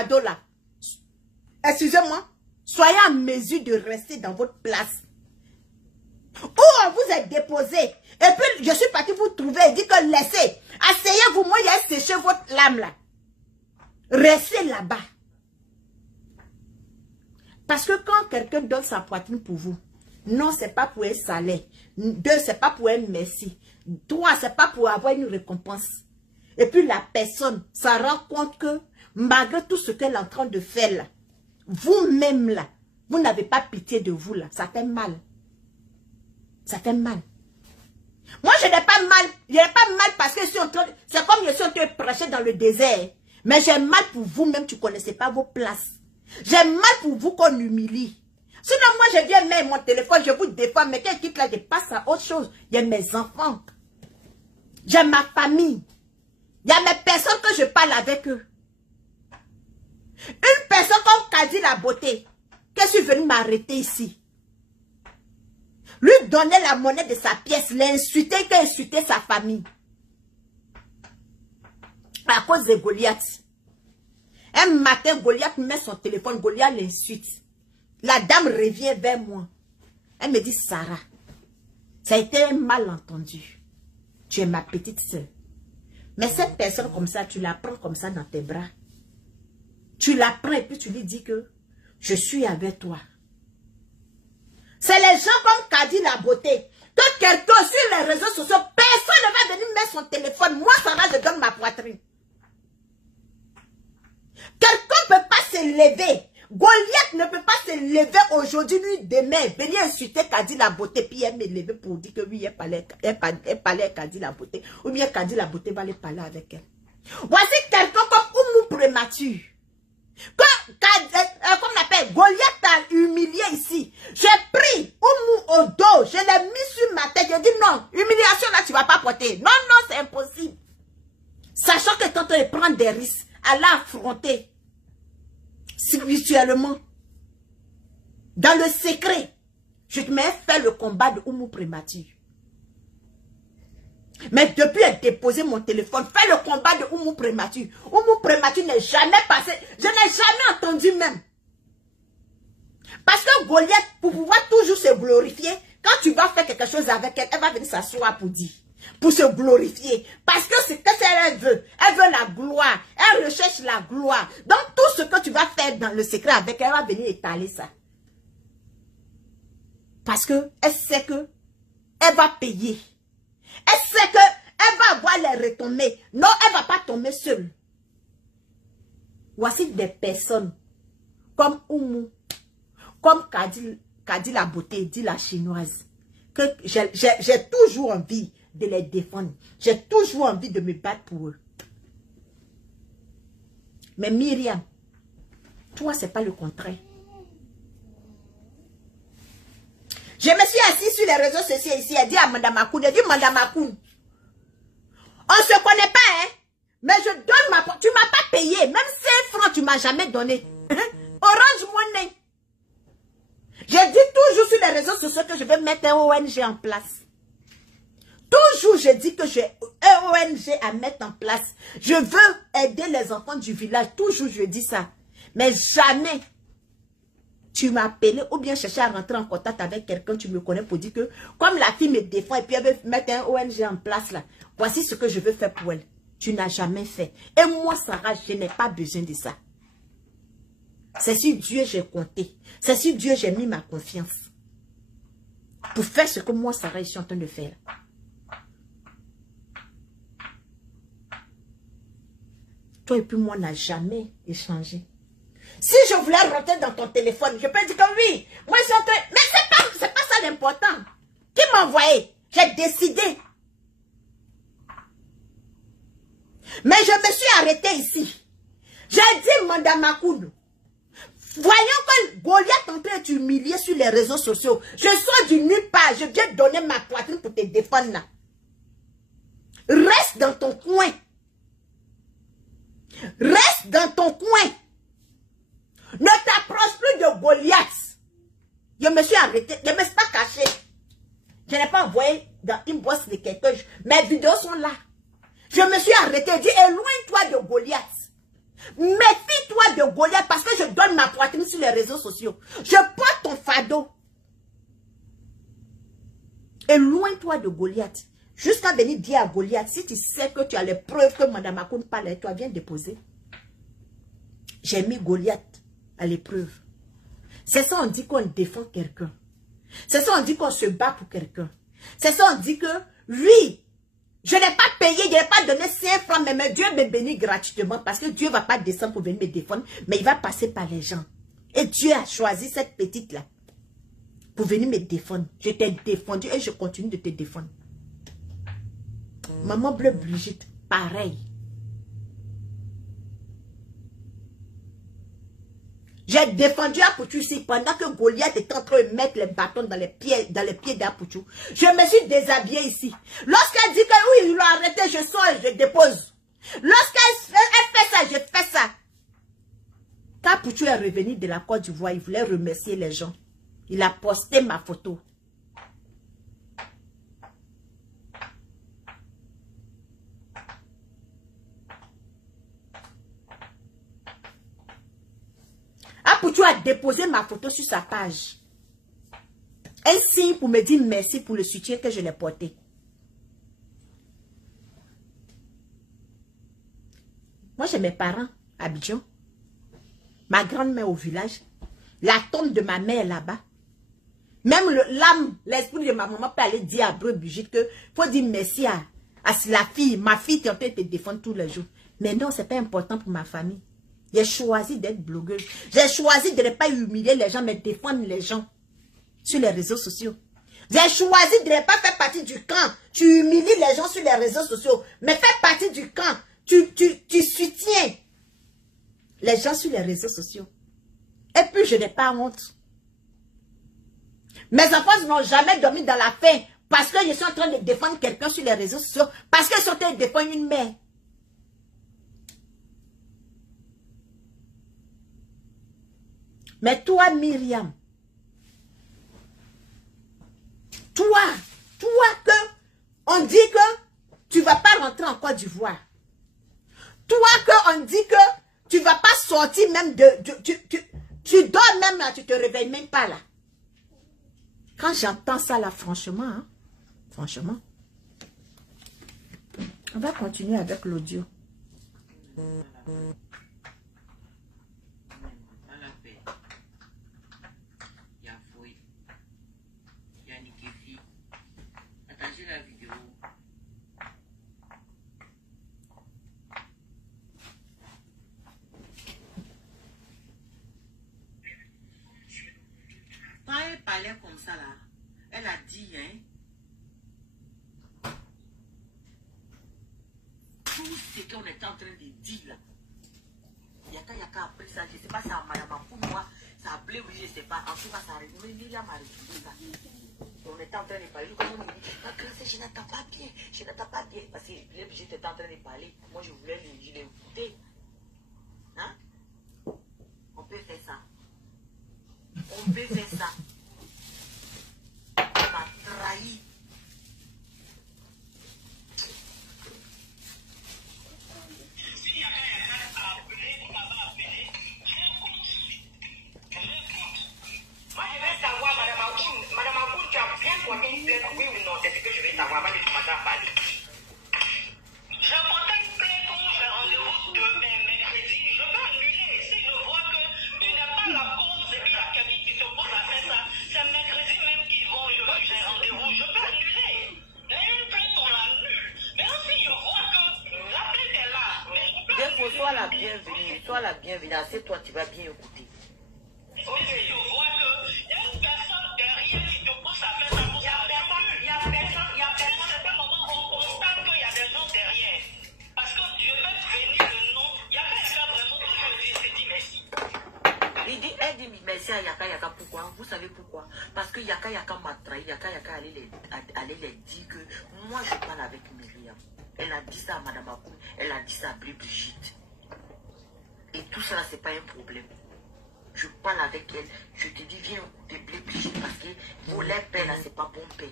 cadeau là, excusez-moi, soyez en mesure de rester dans votre place. Où on vous a déposé. Et puis, je suis parti vous trouver et dit que laissez. Asseyez-vous, moi, il y a séché votre lame là. Restez là-bas. Parce que quand quelqu'un donne sa poitrine pour vous, non, c'est pas pour être salaire. 2, c'est pas pour être merci. 3, c'est pas pour avoir une récompense. Et puis la personne s'en rend compte que malgré tout ce qu'elle est en train de faire là, vous-même là, vous n'avez pas pitié de vous là. Ça fait mal. Ça fait mal. Moi, je n'ai pas mal. Je n'ai pas mal parce que c'est comme je suis en train de prêcher dans le désert. Mais j'ai mal pour vous-même, tu ne connaissez pas vos places. J'ai mal pour vous qu'on humilie. Sinon, moi, je viens mettre mon téléphone, je vous défends, mais quelqu'un quitte là, je passe à autre chose. Il y a mes enfants. J'ai ma famille. Il y a mes personnes que je parle avec eux. Une personne comme Kadi la beauté, que je suis venu m'arrêter ici. Lui donner la monnaie de sa pièce, l'insulter, qu'il a insulté sa famille. À cause de Goliath. Un matin, Goliath met son téléphone, Goliath l'insulte. La dame revient vers moi. Elle me dit, Sarah, ça a été un malentendu. Tu es ma petite soeur. Mais cette personne comme ça, tu la prends comme ça dans tes bras. Tu la prends et puis tu lui dis que je suis avec toi. C'est les gens comme Kadi la beauté. Que quelqu'un sur les réseaux sociaux, personne ne va venir mettre son téléphone. Moi, Sarah, je donne ma poitrine. Quelqu'un ne peut pas se lever. Goliath ne peut pas se lever aujourd'hui, lui, demain. Venir insulter Kadi la beauté, puis elle me lever pour dire que oui, elle parlait à Kadi la beauté. Ou bien Kadi la beauté va aller parler avec elle. Voici quelqu'un comme Oumou prémature. Comme on appelle, Goliath t'a humilié ici. J'ai pris Oumou au dos, je l'ai mis sur ma tête. J'ai dit non, humiliation là, tu ne vas pas porter. Non, non, c'est impossible. Sachant que quand on prend des risques, à l'affronter spirituellement, dans le secret, je te mets faire le combat de Oumou prémature. Mais depuis elle déposé mon téléphone, fais le combat de Oumou prémature. Oumou prémature n'est jamais passé. Je n'ai jamais entendu même. Parce que Goliath, pour pouvoir toujours se glorifier, quand tu vas faire quelque chose avec elle, elle va venir s'asseoir pour dire. Pour se glorifier. Parce que c'est ce qu'elle veut. Elle veut la gloire. Elle recherche la gloire. Donc tout ce que tu vas faire dans le secret avec elle, elle va venir étaler ça. Parce que elle sait que elle va payer. Elle sait qu'elle va avoir les retombées. Non, elle ne va pas tomber seule. Voici des personnes comme Oumou, comme Kadi la beauté, dit la chinoise, que j'ai toujours envie de les défendre. J'ai toujours envie de me battre pour eux. Mais Myriam, toi, ce n'est pas le contraire. Je me suis assise sur les réseaux sociaux ici. Elle dit à Madame Akoun, elle dit Madame Akoun, on ne se connaît pas, hein? Mais je donne ma... Tu ne m'as pas payé. Même 5 francs, tu ne m'as jamais donné. Orange Money. Je dis toujours sur les réseaux sociaux que je vais mettre un ONG en place. Toujours, je dis que j'ai un ONG à mettre en place. Je veux aider les enfants du village. Toujours, je dis ça. Mais jamais... tu m'as appelé ou bien cherché à rentrer en contact avec quelqu'un, tu me connais pour dire que comme la fille me défend et puis elle veut mettre un ONG en place là, voici ce que je veux faire pour elle. Tu n'as jamais fait. Et moi, Sarah, je n'ai pas besoin de ça. C'est sur Dieu j'ai compté. C'est sur Dieu j'ai mis ma confiance. Pour faire ce que moi, Sarah, je suis en train de faire. Toi et puis moi, on n'a jamais échangé. Si je voulais rentrer dans ton téléphone, je peux dire que oui, moi je suis en train... Mais c'est pas ça l'important. Qui m'a envoyé? J'ai décidé. Mais je me suis arrêtée ici. J'ai dit, Madame Akoun, voyons que Goliath est en train de t'humilier sur les réseaux sociaux. Je sors du nulle part. Je viens donner ma poitrine pour te défendre là. Reste dans ton coin. Reste dans ton coin. Ne t'approche plus de Goliath. Je me suis arrêté. Je ne me suis pas caché. Je n'ai pas envoyé dans une boîte de quelqu'un. Mes vidéos sont là. Je me suis arrêté. Je dis, éloigne-toi de Goliath. Méfie-toi de les réseaux sociaux. Je porte ton fardeau. Et loin-toi de Goliath. Jusqu'à venir dire à Goliath, si tu sais que tu as les preuves que Madame Akoun parle avec toi, viens déposer. J'ai mis Goliath à l'épreuve. C'est ça on dit qu'on défend quelqu'un. C'est ça on dit qu'on se bat pour quelqu'un. C'est ça on dit que, oui, je n'ai pas payé, je n'ai pas donné 5 francs, mais Dieu me bénit gratuitement parce que Dieu ne va pas descendre pour venir me défendre, mais il va passer par les gens. Et Dieu a choisi cette petite-là pour venir me défendre. Je t'ai défendu et je continue de te défendre. Maman Bleue Brigitte, pareil. J'ai défendu Apouchou ici pendant que Goliath était en train de mettre les bâtons dans les pieds d'Apouchou. Je me suis déshabillée ici. Lorsqu'elle dit que oui, il l'a arrêté, je sors et je dépose. Lorsqu'elle fait ça, je fais ça. Quand Apouchou est revenu de la Côte d'Ivoire, il voulait remercier les gens. Il a posté ma photo. Apouchou a déposé ma photo sur sa page. Un signe pour me dire merci pour le soutien que je l'ai porté. Moi, j'ai mes parents à Abidjan. Ma grand-mère au village. La tombe de ma mère là-bas. Même l'âme, l'esprit de ma maman peut aller dire à Bleue Brigitte que faut dire merci à la fille. Ma fille qui est en train de te défendre tous les jours. Mais non, c'est pas important pour ma famille. J'ai choisi d'être blogueuse. J'ai choisi de ne pas humilier les gens, mais défendre les gens sur les réseaux sociaux. J'ai choisi de ne pas faire partie du camp. Tu humilies les gens sur les réseaux sociaux, mais fais partie du camp. Tu soutiens les gens sur les réseaux sociaux. Et puis, je n'ai pas honte. Mes enfants n'ont jamais dormi dans la faim parce que je suis en train de défendre quelqu'un sur les réseaux sociaux, parce qu'ils sont en train de défendre une mère. Mais toi, Myriam, toi que on dit que tu ne vas pas rentrer en Côte d'Ivoire. Toi que on dit que tu ne vas pas sortir même tu dors même là, tu te réveilles même pas là. Quand j'entends ça là, franchement, hein, franchement, on va continuer avec l'audio. Quand elle parlait comme ça là, elle a dit, hein, tout ce qu'on était en train de dire là. Yaka a pris ça, je ne sais pas si ça Madame Akoun, moi, ça a blé, je ne sais pas. En tout cas, ça a réglé, Myriam a réglé ça. On était en train de parler, comme on dit, ma classe, je n'entends pas bien, je n'entends pas bien. Parce que j'étais en train de parler, moi je voulais l'écouter. Hein? On peut faire ça. On peut faire ça. On m'a trahi. Si Yaka a appelé, on m'a appelé, j'écoute. Moi, je vais savoir, Madame Akoun, tu as bien porté une plainte, oui ou non? C'est ce que je vais savoir avant de commencer à parler. Je porte une plainte où j'ai rendez-vous demain, mercredi. Je vais annuler. Si je vois que tu n'es pas la cause et qu'il y a quelqu'un qui s'oppose à faire ça, c'est mercredi même qu'ils vont, j'ai rendez-vous. Je vais annuler. Mais une plainte, on l'annule. Mais si je vois que la plainte est là, mais je peux annuler. Sois la bienvenue. Sois la bienvenue. Assieds-toi, tu vas bien écouter. Ok, je vois qu'il y a une personne derrière qui te pousse à faire ça. Il y a personne. À ce moment, on constate qu'il y a des gens derrière. Parce que je vais venir le nom. Il y a quelqu'un vraiment toujours dit merci. Elle dit merci à Yaka. Pourquoi? Vous savez pourquoi? Parce que Yaka m'a trahi. Yaka allait les dire que moi je parle avec Myriam. Elle a dit ça à Madame Akoun. Elle a dit ça à Bleue Brigitte. Et tout ça, c'est pas un problème. Je parle avec elle, je te dis, viens écouter Bleue Brigitte parce que pour les paix là, c'est pas bon paix.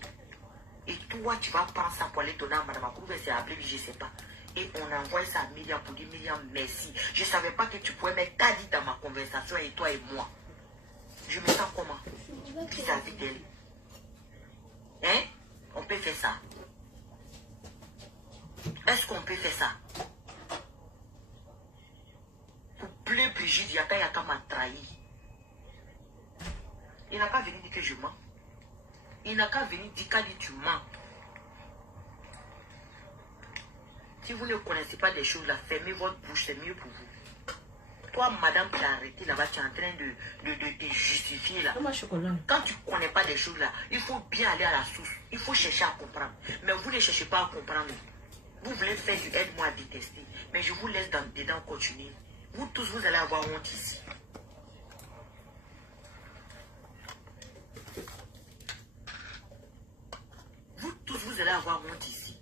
Et toi, tu vas prendre ça pour aller donner à Madame Akoun, c'est à Bleue Brigitte, je sais pas. Et on envoie ça à Myriam pour dire, Myriam, merci. Je savais pas que tu pouvais mettre ta dit dans ma conversation et toi et moi. Je me sens comment vis-à-vis d'elle? Hein? On peut faire ça? Est-ce qu'on peut faire ça? Pour plaire Brigitte, Yaka m'a trahi. Il n'a qu'à venir dire que je mens. Il n'a qu'à venir dire qu'à dire tu mens. Si vous ne connaissez pas des choses là, fermez votre bouche, c'est mieux pour vous. Toi, madame, tu as arrêté là-bas, tu es en train de te justifier là. Quand tu ne connais pas des choses là, il faut bien aller à la source. Il faut chercher à comprendre. Mais vous ne cherchez pas à comprendre. Vous voulez faire du aide-moi à détester. Mais je vous laisse dedans continuer. Vous tous, vous allez avoir honte ici. Vous tous, vous allez avoir honte ici.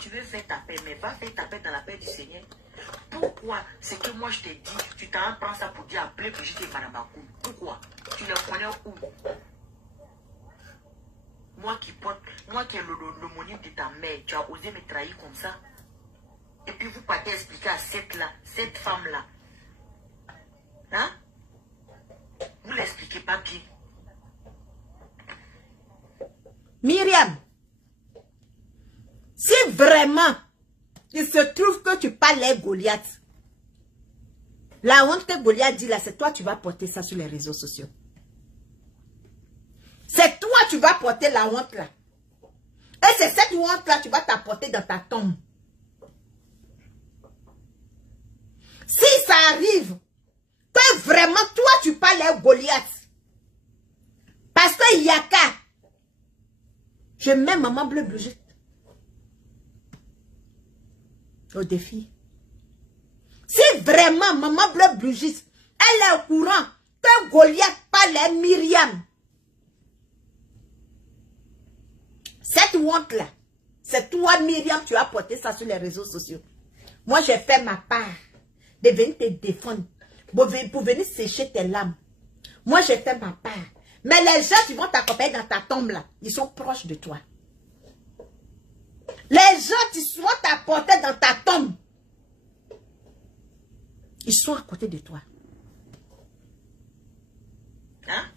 Tu veux faire ta paix, mais va faire ta paix dans la paix du Seigneur. Pourquoi? C'est que moi je t'ai dit, tu t'en prends ça pour dire appeler Brigitte et Madame Akoun. Pourquoi? Tu les connais où? Moi qui ai l'homonyme de ta mère, tu as osé me trahir comme ça. Et puis vous partez expliquer à cette femme-là. Hein? Vous l'expliquez pas bien. Myriam, si vraiment il se trouve que tu parlais Goliath, la honte que Goliath dit là, c'est toi tu vas porter ça sur les réseaux sociaux. C'est toi tu vas porter la honte là. Et c'est cette honte là tu vas t'apporter dans ta tombe. Si ça arrive que vraiment toi tu parlais Goliath, parce que Yaka, je mets maman bleu Brigitte au défi. Si vraiment maman bleu Brigitte, elle est au courant que Goliath parlait Myriam, cette honte là, c'est toi Myriam, tu as porté ça sur les réseaux sociaux. Moi j'ai fait ma part de venir te défendre, pour venir sécher tes larmes. Moi j'ai fait ma part. Mais les gens qui vont t'accompagner dans ta tombe là, ils sont proches de toi. Les gens qui vont t'apporter dans ta tombe, ils sont à côté de toi. Hein?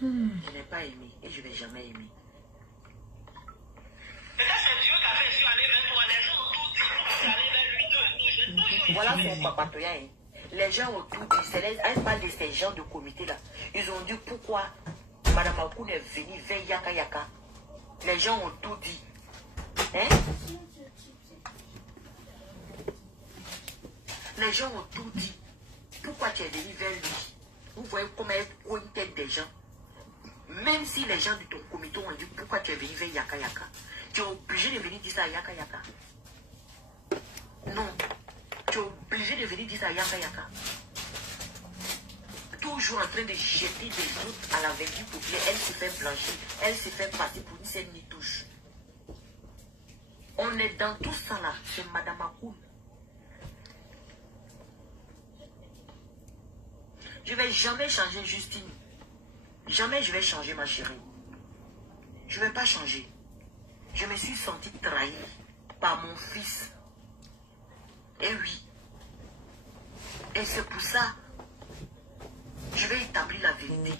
Je n'ai pas aimé et je ne vais jamais aimer. Voilà son papatoya. Hein. Les gens autour, elle parle de ces gens de comité là. Ils ont dit pourquoi Madame Akoun est venue vers Yaka Yaka. Les gens ont tout dit. Hein? Les gens ont tout dit. Pourquoi tu es venu vers lui? Vous voyez comment elle cogne une tête des gens. Même si les gens de ton comité ont dit pourquoi tu es venu vers Yaka Yaka, tu es obligé de venir dire ça à Yaka Yaka. Non. Tu es obligé de venir dire ça à Yaka Yaka. Toujours en train de jeter des doutes à la vertu populaire. Elle se fait blanchir. Elle se fait passer pour une scène ni touche. On est dans tout ça là. C'est Madame Akoun. Je ne vais jamais changer Justine. Jamais je vais changer ma chérie. Je ne vais pas changer. Je me suis sentie trahie par mon fils. Et oui. Et c'est pour ça, je vais établir la vérité.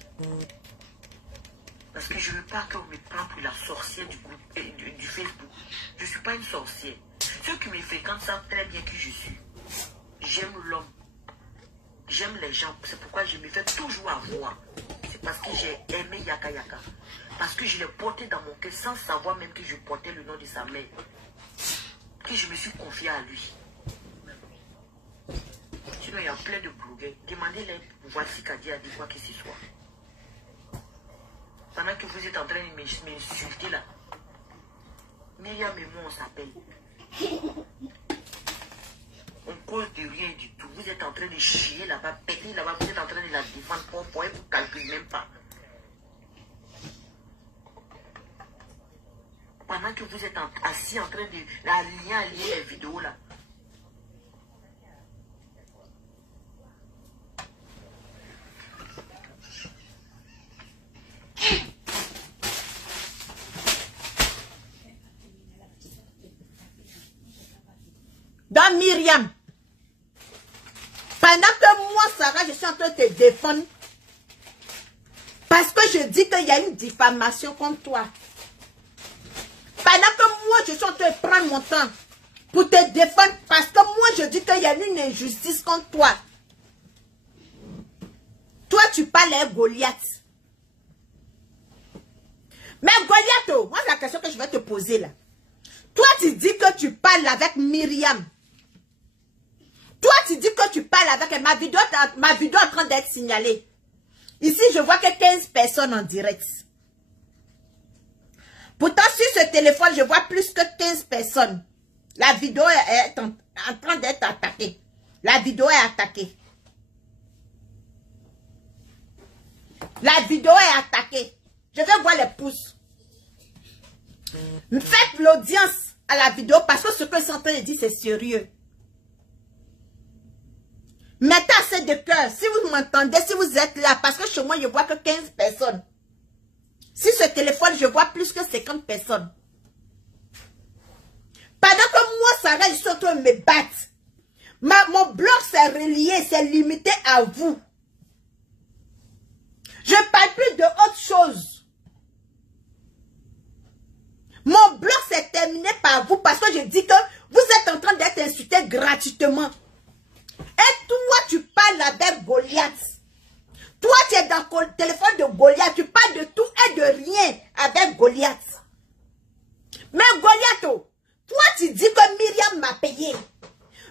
Parce que je ne veux pas qu'on me prenne pour la sorcière du groupe et du Facebook. Je ne suis pas une sorcière. Ceux qui me fréquentent savent très bien qui je suis. J'aime l'homme. J'aime les gens. C'est pourquoi je me fais toujours avoir. C'est parce que j'ai aimé Yaka Yaka. Parce que je l'ai porté dans mon cœur sans savoir même que je portais le nom de sa mère. Que je me suis confiée à lui. Sinon, il y a plein de blogueurs. Demandez-les, voici Kadi a dit quoi que ce soit. Pendant que vous êtes en train de m'insulter là. Myriam et moi, on s'appelle. On cause de rien du tout. Vous êtes en train de chier là-bas, péter là-bas, vous êtes en train de la défendre. Pourquoi vous ne calculez même pas? Pendant que vous êtes assis en train de allier les vidéos là. dans Myriam. Pendant que moi, Sarah, je suis en train de te défendre. Parce que je dis qu'il y a une diffamation contre toi. Pendant que moi, je suis en train de prendre mon temps pour te défendre. Parce que moi, je dis qu'il y a une injustice contre toi. Toi, tu parles à Goliath. Mais Goliath, oh, moi, la question que je vais te poser là. Toi, tu dis que tu parles avec Myriam. Toi, tu dis que tu parles avec ma vidéo est en train d'être signalée. Ici, je vois que 15 personnes en direct. Pourtant, sur ce téléphone, je vois plus que 15 personnes. La vidéo est en train d'être attaquée. La vidéo est attaquée. La vidéo est attaquée. Je vais voir les pouces. Faites l'audience à la vidéo parce que ce que je suis en train de dire, c'est sérieux. Mettez assez de cœur. Si vous m'entendez, si vous êtes là, parce que chez moi, je vois que 15 personnes. Si ce téléphone, je vois plus que 50 personnes. Pendant que moi, Sarah, je suis en train de me battre. Mon blog, c'est relié, c'est limité à vous. Je ne parle plus de autre chose. Mon blog, c'est terminé par vous parce que je dis que vous êtes en train d'être insulté gratuitement. Et toi, tu parles avec Goliath. Toi, tu es dans le téléphone de Goliath. Tu parles de tout et de rien avec Goliath. Mais Goliath, toi, tu dis que Myriam m'a payé.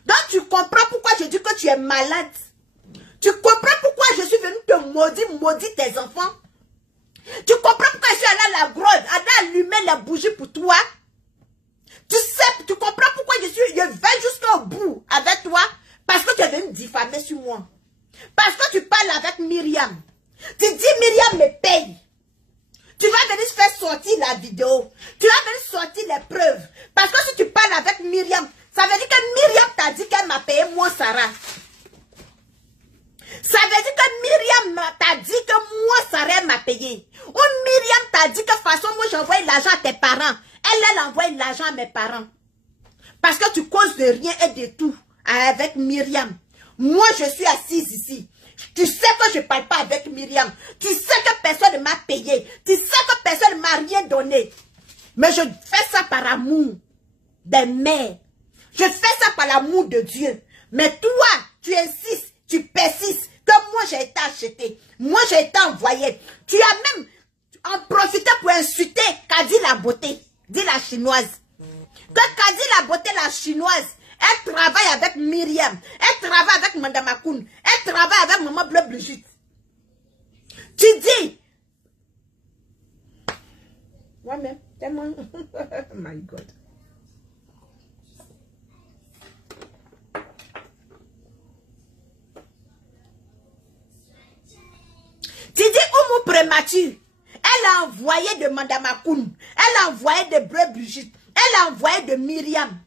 Donc, tu comprends pourquoi je dis que tu es malade. Tu comprends pourquoi je suis venu te maudire tes enfants. Tu comprends pourquoi je suis allé à la grotte, allé allumer les bougies pour toi. Tu comprends pourquoi je vais jusqu'au bout avec toi. Parce que tu es venu diffamer sur moi. Parce que tu parles avec Myriam. Tu dis Myriam me paye. Tu vas venir faire sortir la vidéo. Tu vas venir sortir les preuves. Parce que si tu parles avec Myriam, ça veut dire que Myriam t'a dit qu'elle m'a payé moi, Sarah. Ça veut dire que Myriam t'a dit que moi, Sarah m'a payé. Ou Myriam t'a dit que de toute façon, moi, j'envoie l'argent à tes parents. Elle envoie l'argent à mes parents. Parce que tu causes de rien et de tout avec Myriam. Moi, je suis assise ici. Tu sais que je ne parle pas avec Myriam. Tu sais que personne ne m'a payé. Tu sais que personne ne m'a rien donné. Mais je fais ça par amour des mères. Je fais ça par l'amour de Dieu. Mais toi, tu insistes, tu persistes que moi, j'ai été acheté. Moi, j'ai été envoyé. Tu as même en profité pour insulter Kadi la beauté. Dis la chinoise. Que Kadi la beauté, la chinoise, elle travaille avec Myriam. Elle travaille avec Madame Akoun. Elle travaille avec Maman Bleu Brigitte. Tu dis. Moi-même, tellement. Oh my God. Tu dis Oumou prémature. Elle a envoyé de Madame Akoun. Elle a envoyé de Bleu Brigitte. Elle a envoyé de Myriam.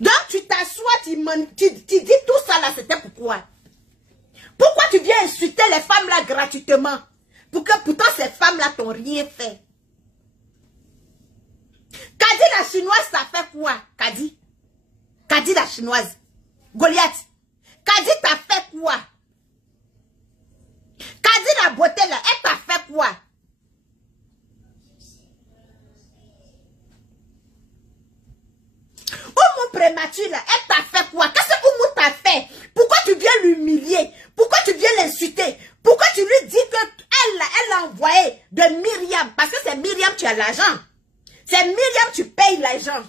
Donc tu t'assois, tu dis tout ça là, c'était pourquoi? Pourquoi tu viens insulter les femmes là gratuitement? Pour que pourtant ces femmes là t'ont rien fait. Kadi la chinoise, ça fait quoi? Kadi la chinoise. Goliath. Kadi t'a fait quoi? Kadi la beauté là, elle t'a fait quoi? Oumou prémature là, elle t'a fait quoi? Qu'est-ce que Oumou t'a fait? Pourquoi tu viens l'humilier? Pourquoi tu viens l'insulter? Pourquoi tu lui dis que elle a envoyé de Myriam? Parce que c'est Myriam, tu as l'argent. C'est Myriam, tu payes l'argent.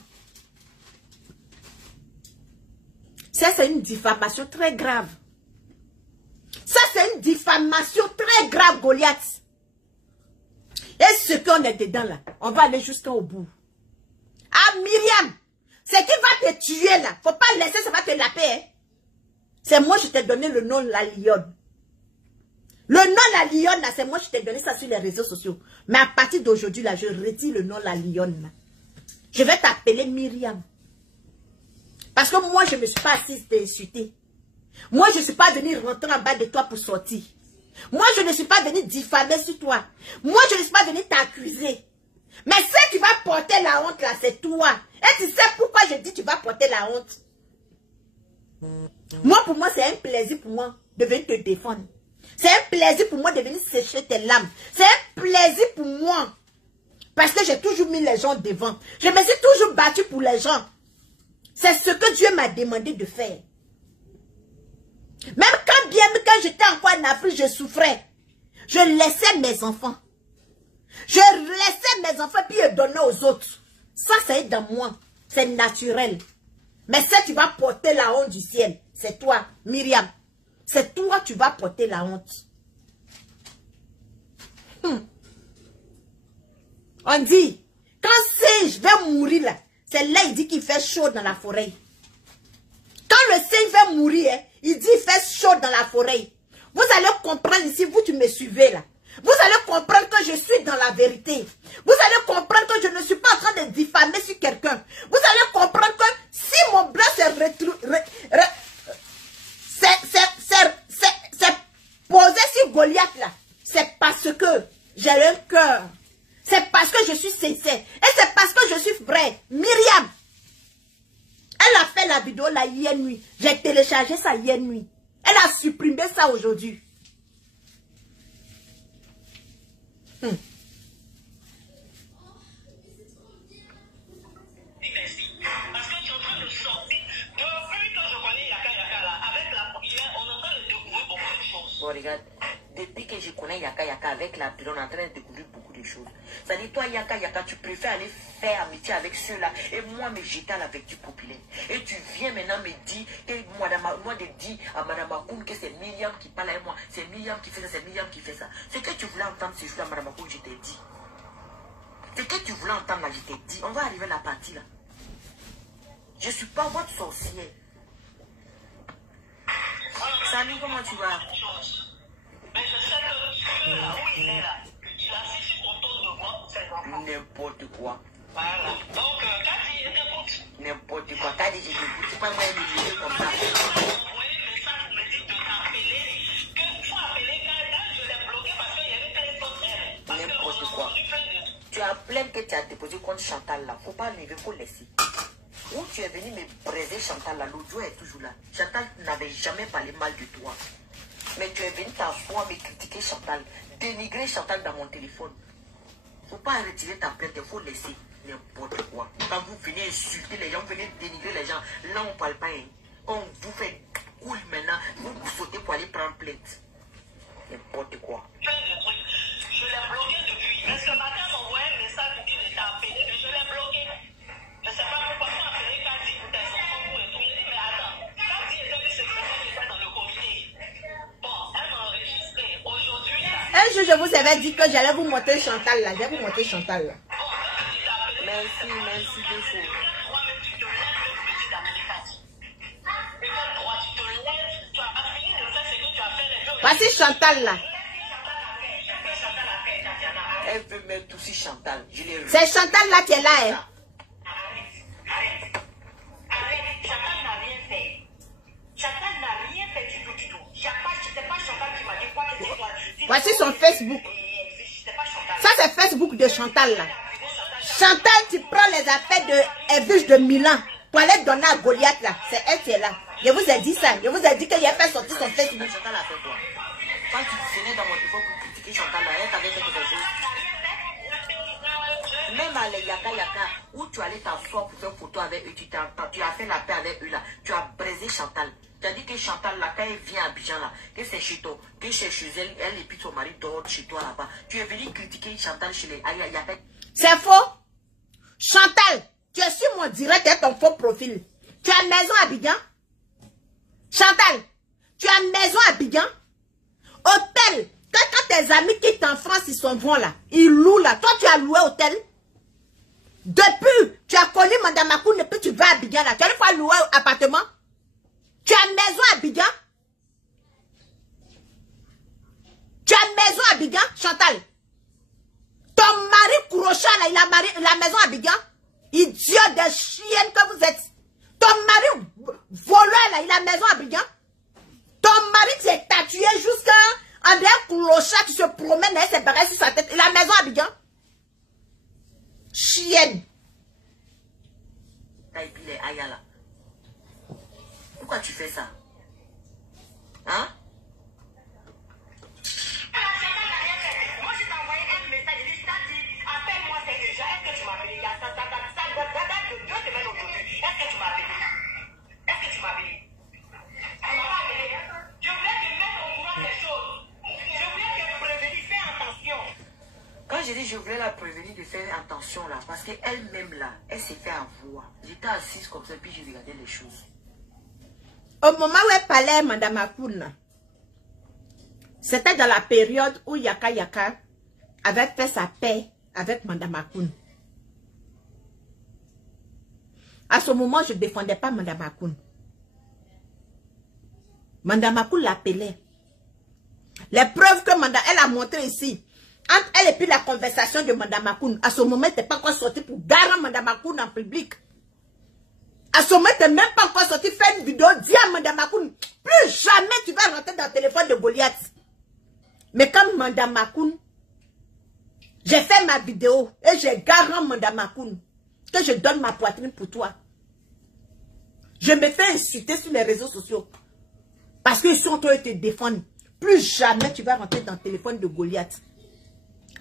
Ça, c'est une diffamation très grave. Ça, c'est une diffamation très grave, Goliath. Et ce qu'on est dedans là, on va aller jusqu'au bout. Ah, Myriam, ce qui va te tuer là, faut pas laisser, ça va te laper. Hein? C'est moi, je t'ai donné le nom la lionne. Le nom la lionne là, c'est moi, je t'ai donné ça sur les réseaux sociaux. Mais à partir d'aujourd'hui là, je retire le nom la lionne là. Je vais t'appeler Myriam. Parce que moi, je ne me suis pas assise t'insulter. Moi, je ne suis pas venue rentrer en bas de toi pour sortir. Moi, je ne suis pas venue diffamer sur toi. Moi, je ne suis pas venue t'accuser. Mais ce qui va porter la honte là, c'est toi. Et tu sais pourquoi je dis tu vas porter la honte? Moi, pour moi, c'est un plaisir pour moi de venir te défendre. C'est un plaisir pour moi de venir sécher tes larmes. C'est un plaisir pour moi. Parce que j'ai toujours mis les gens devant. Je me suis toujours battue pour les gens. C'est ce que Dieu m'a demandé de faire. Même quand j'étais encore en Afrique, je souffrais. Je laissais mes enfants. Je laissais mes enfants puis les donnais aux autres. Ça, c'est dans moi. C'est naturel. Mais si tu vas porter la honte du ciel, c'est toi, Myriam. C'est toi qui vas porter la honte. On dit, quand je vais mourir là, c'est là il dit qu'il fait chaud dans la forêt. Quand le singe va mourir, il dit il fait chaud dans la forêt. Vous allez comprendre ici, vous tu me suivez là. Vous allez comprendre que je suis dans la vérité. Vous allez comprendre que je ne suis pas en train de diffamer sur quelqu'un. Vous allez comprendre que si mon bras s'est posé sur Goliath là, c'est parce que j'ai un cœur. C'est parce que je suis sincère. Et c'est parce que je suis vrai. Myriam, elle a fait la vidéo là hier nuit. J'ai téléchargé ça hier nuit. Elle a supprimé ça aujourd'hui. Merci. Parce que tu es en train de sortir. Depuis que je connais Yaka Yaka là, avec la prière, on est en train de découvrir beaucoup de choses. Bon, regarde, depuis que je connais Yaka Yaka avec la prière, on est en train de découvrir beaucoup de choses. C'est-à-dire, toi, Yaka Yaka, tu préfères aller faire amitié avec ceux-là et moi me jeter à la vertu populaire. Et tu viens maintenant me dire, et moi de dire à Madame Akoun que c'est Myriam qui parle avec moi, c'est Myriam qui fait ça, c'est Myriam qui fait ça. Ce que tu voulais entendre ce jour-là, Madame Akoun, je t'ai dit. Ce que tu voulais entendre là, je t'ai dit. On va arriver à la partie là. Je ne suis pas votre sorcière. Salut, comment tu vas? Mais je sais que là où il est là, il a assis sur ton tour de moi, c'est enfants. N'importe quoi. Voilà. Donc, Kadi, écoute. N'importe quoi. Kadi, je t'écoute. C'est pas moi qui me comme ça. Envoyé un message pour me dire de t'appeler. Que faut appeler Kadi, je l'ai bloqué parce qu'il y avait plein d'autres. N'importe quoi. Tu as plein que tu as déposé contre Chantal là. Faut pas lever, faut laisser. Où tu es venu me briser Chantal là, l'audio est toujours là. Chantal n'avait jamais parlé mal de toi. Mais tu es venu t'asseoir, me critiquer Chantal, dénigrer Chantal dans mon téléphone. Faut pas retirer ta plainte, il faut laisser n'importe quoi. Quand vous venez insulter les gens, vous venez dénigrer les gens, là on parle pas. Hein. On vous fait cool maintenant, vous sautez pour aller prendre plainte. N'importe quoi. Plein de trucs. Je l'ai bloqué depuis. Mais ce matin, on m'envoie un message pour dire de t'appeler, mais je l'ai bloqué. Je ne sais pas pourquoi on a appelé Kadi pour tes enfants pour et tout. Je dis, mais attends, Kadi était le secrétaire d'État dans le comité. Bon, elle m'a enregistré. Aujourd'hui, là. Un jour, je vous avais dit que j'allais vous montrer Chantal là. Je vais vous montrer Chantal là. Bon, merci deux fois. Toi-même, tu te lèves et tu me dis d'appeler Kadi. Et quel droit tu te lèves, tu as pas fini de faire ce que tu as fait. Voici Chantal là. Elle veut mettre aussi Chantal. C'est Chantal là qui est là. Hein. Arrête, Chantal n'a rien fait. Chantal n'a rien fait du tout. C'était pas Chantal qui m'a dit quoi que ce soit. Voici son Facebook. Ça c'est Facebook de Chantal là. Chantal, tu prends les affaires de Edwige de Milan pour aller donner à Goliath là. C'est elle qui est là. Je vous ai dit ça. Je vous ai dit qu'il a fait sortir son Facebook. Chantal a fait quoi? Quand tu venais dans mon téléphone pour critiquer Chantal là, elle t'avait fait quelque chose. Même à les Yaka Yaka, où tu allais t'asseoir pour faire photo avec eux, tu as fait la paix avec eux là, tu as brisé Chantal. Tu as dit que Chantal là, quand elle vient à Abidjan là, que c'est chez toi, que c'est chez elle, elle et puis ton mari dort chez toi là-bas. Tu es venu critiquer Chantal chez les Yaka. C'est faux. Chantal, tu es sur mon direct et ton faux profil. Tu as une maison à Abidjan? Chantal, tu as une maison à Abidjan? Hôtel. Quand tes amis quittent en France, ils sont bons là. Ils louent là. Toi, tu as loué hôtel. Depuis, tu as connu Madame Akoun et puis tu vas à Abidjan là. Tu as une fois loué appartement. Tu as une maison à Abidjan. Tu as une maison à Abidjan, Chantal. Ton mari Kourocha là, il a la maison à Abidjan. Idiot de chienne que vous êtes. Ton mari voleur là, il a maison à Abidjan. Ton mari s'est tatoué jusqu'à André Kourocha qui se promène et s'est barré sur sa tête. Il a maison à Abidjan. Chienne. et puis les ayala. Pourquoi tu fais ça? Hein? Moi, je t'ai envoyé un message, je t'ai dit, appelle-moi, c'est déjà, est-ce que tu m'as appelé? Ça date de 2 semaines aujourd'hui. Est-ce que tu m'as appelé? Est-ce que tu m'as appelé? Je voulais te mettre au courant des choses. Je voulais te prévenir, fais attention. Quand j'ai dit je voulais la prévenir de faire attention là, parce qu'elle-même là, elle s'est fait avoir. J'étais assise comme ça, puis j'ai regardé les choses. Au moment où elle parlait, Madame Akoun, c'était dans la période où Yaka Yaka avait fait sa paix avec Madame Akoun. À ce moment, je ne défendais pas Madame Akoun. Madame Akoun l'appelait. Les preuves que Madame, elle a montré ici, entre elle et puis la conversation de Madame Akoun, à ce moment, elle n'était pas encore sortie pour garer Madame Akoun en public. À ce moment, tu n'es même pas encore sorti faire une vidéo. Dis à Madame Akoun, plus jamais tu vas rentrer dans le téléphone de Goliath. Mais comme Madame Akoun, j'ai fait ma vidéo et j'ai garant Madame Akoun que je donne ma poitrine pour toi. Je me fais insulter sur les réseaux sociaux parce qu'ils sont en train de te défendre. Plus jamais tu vas rentrer dans le téléphone de Goliath.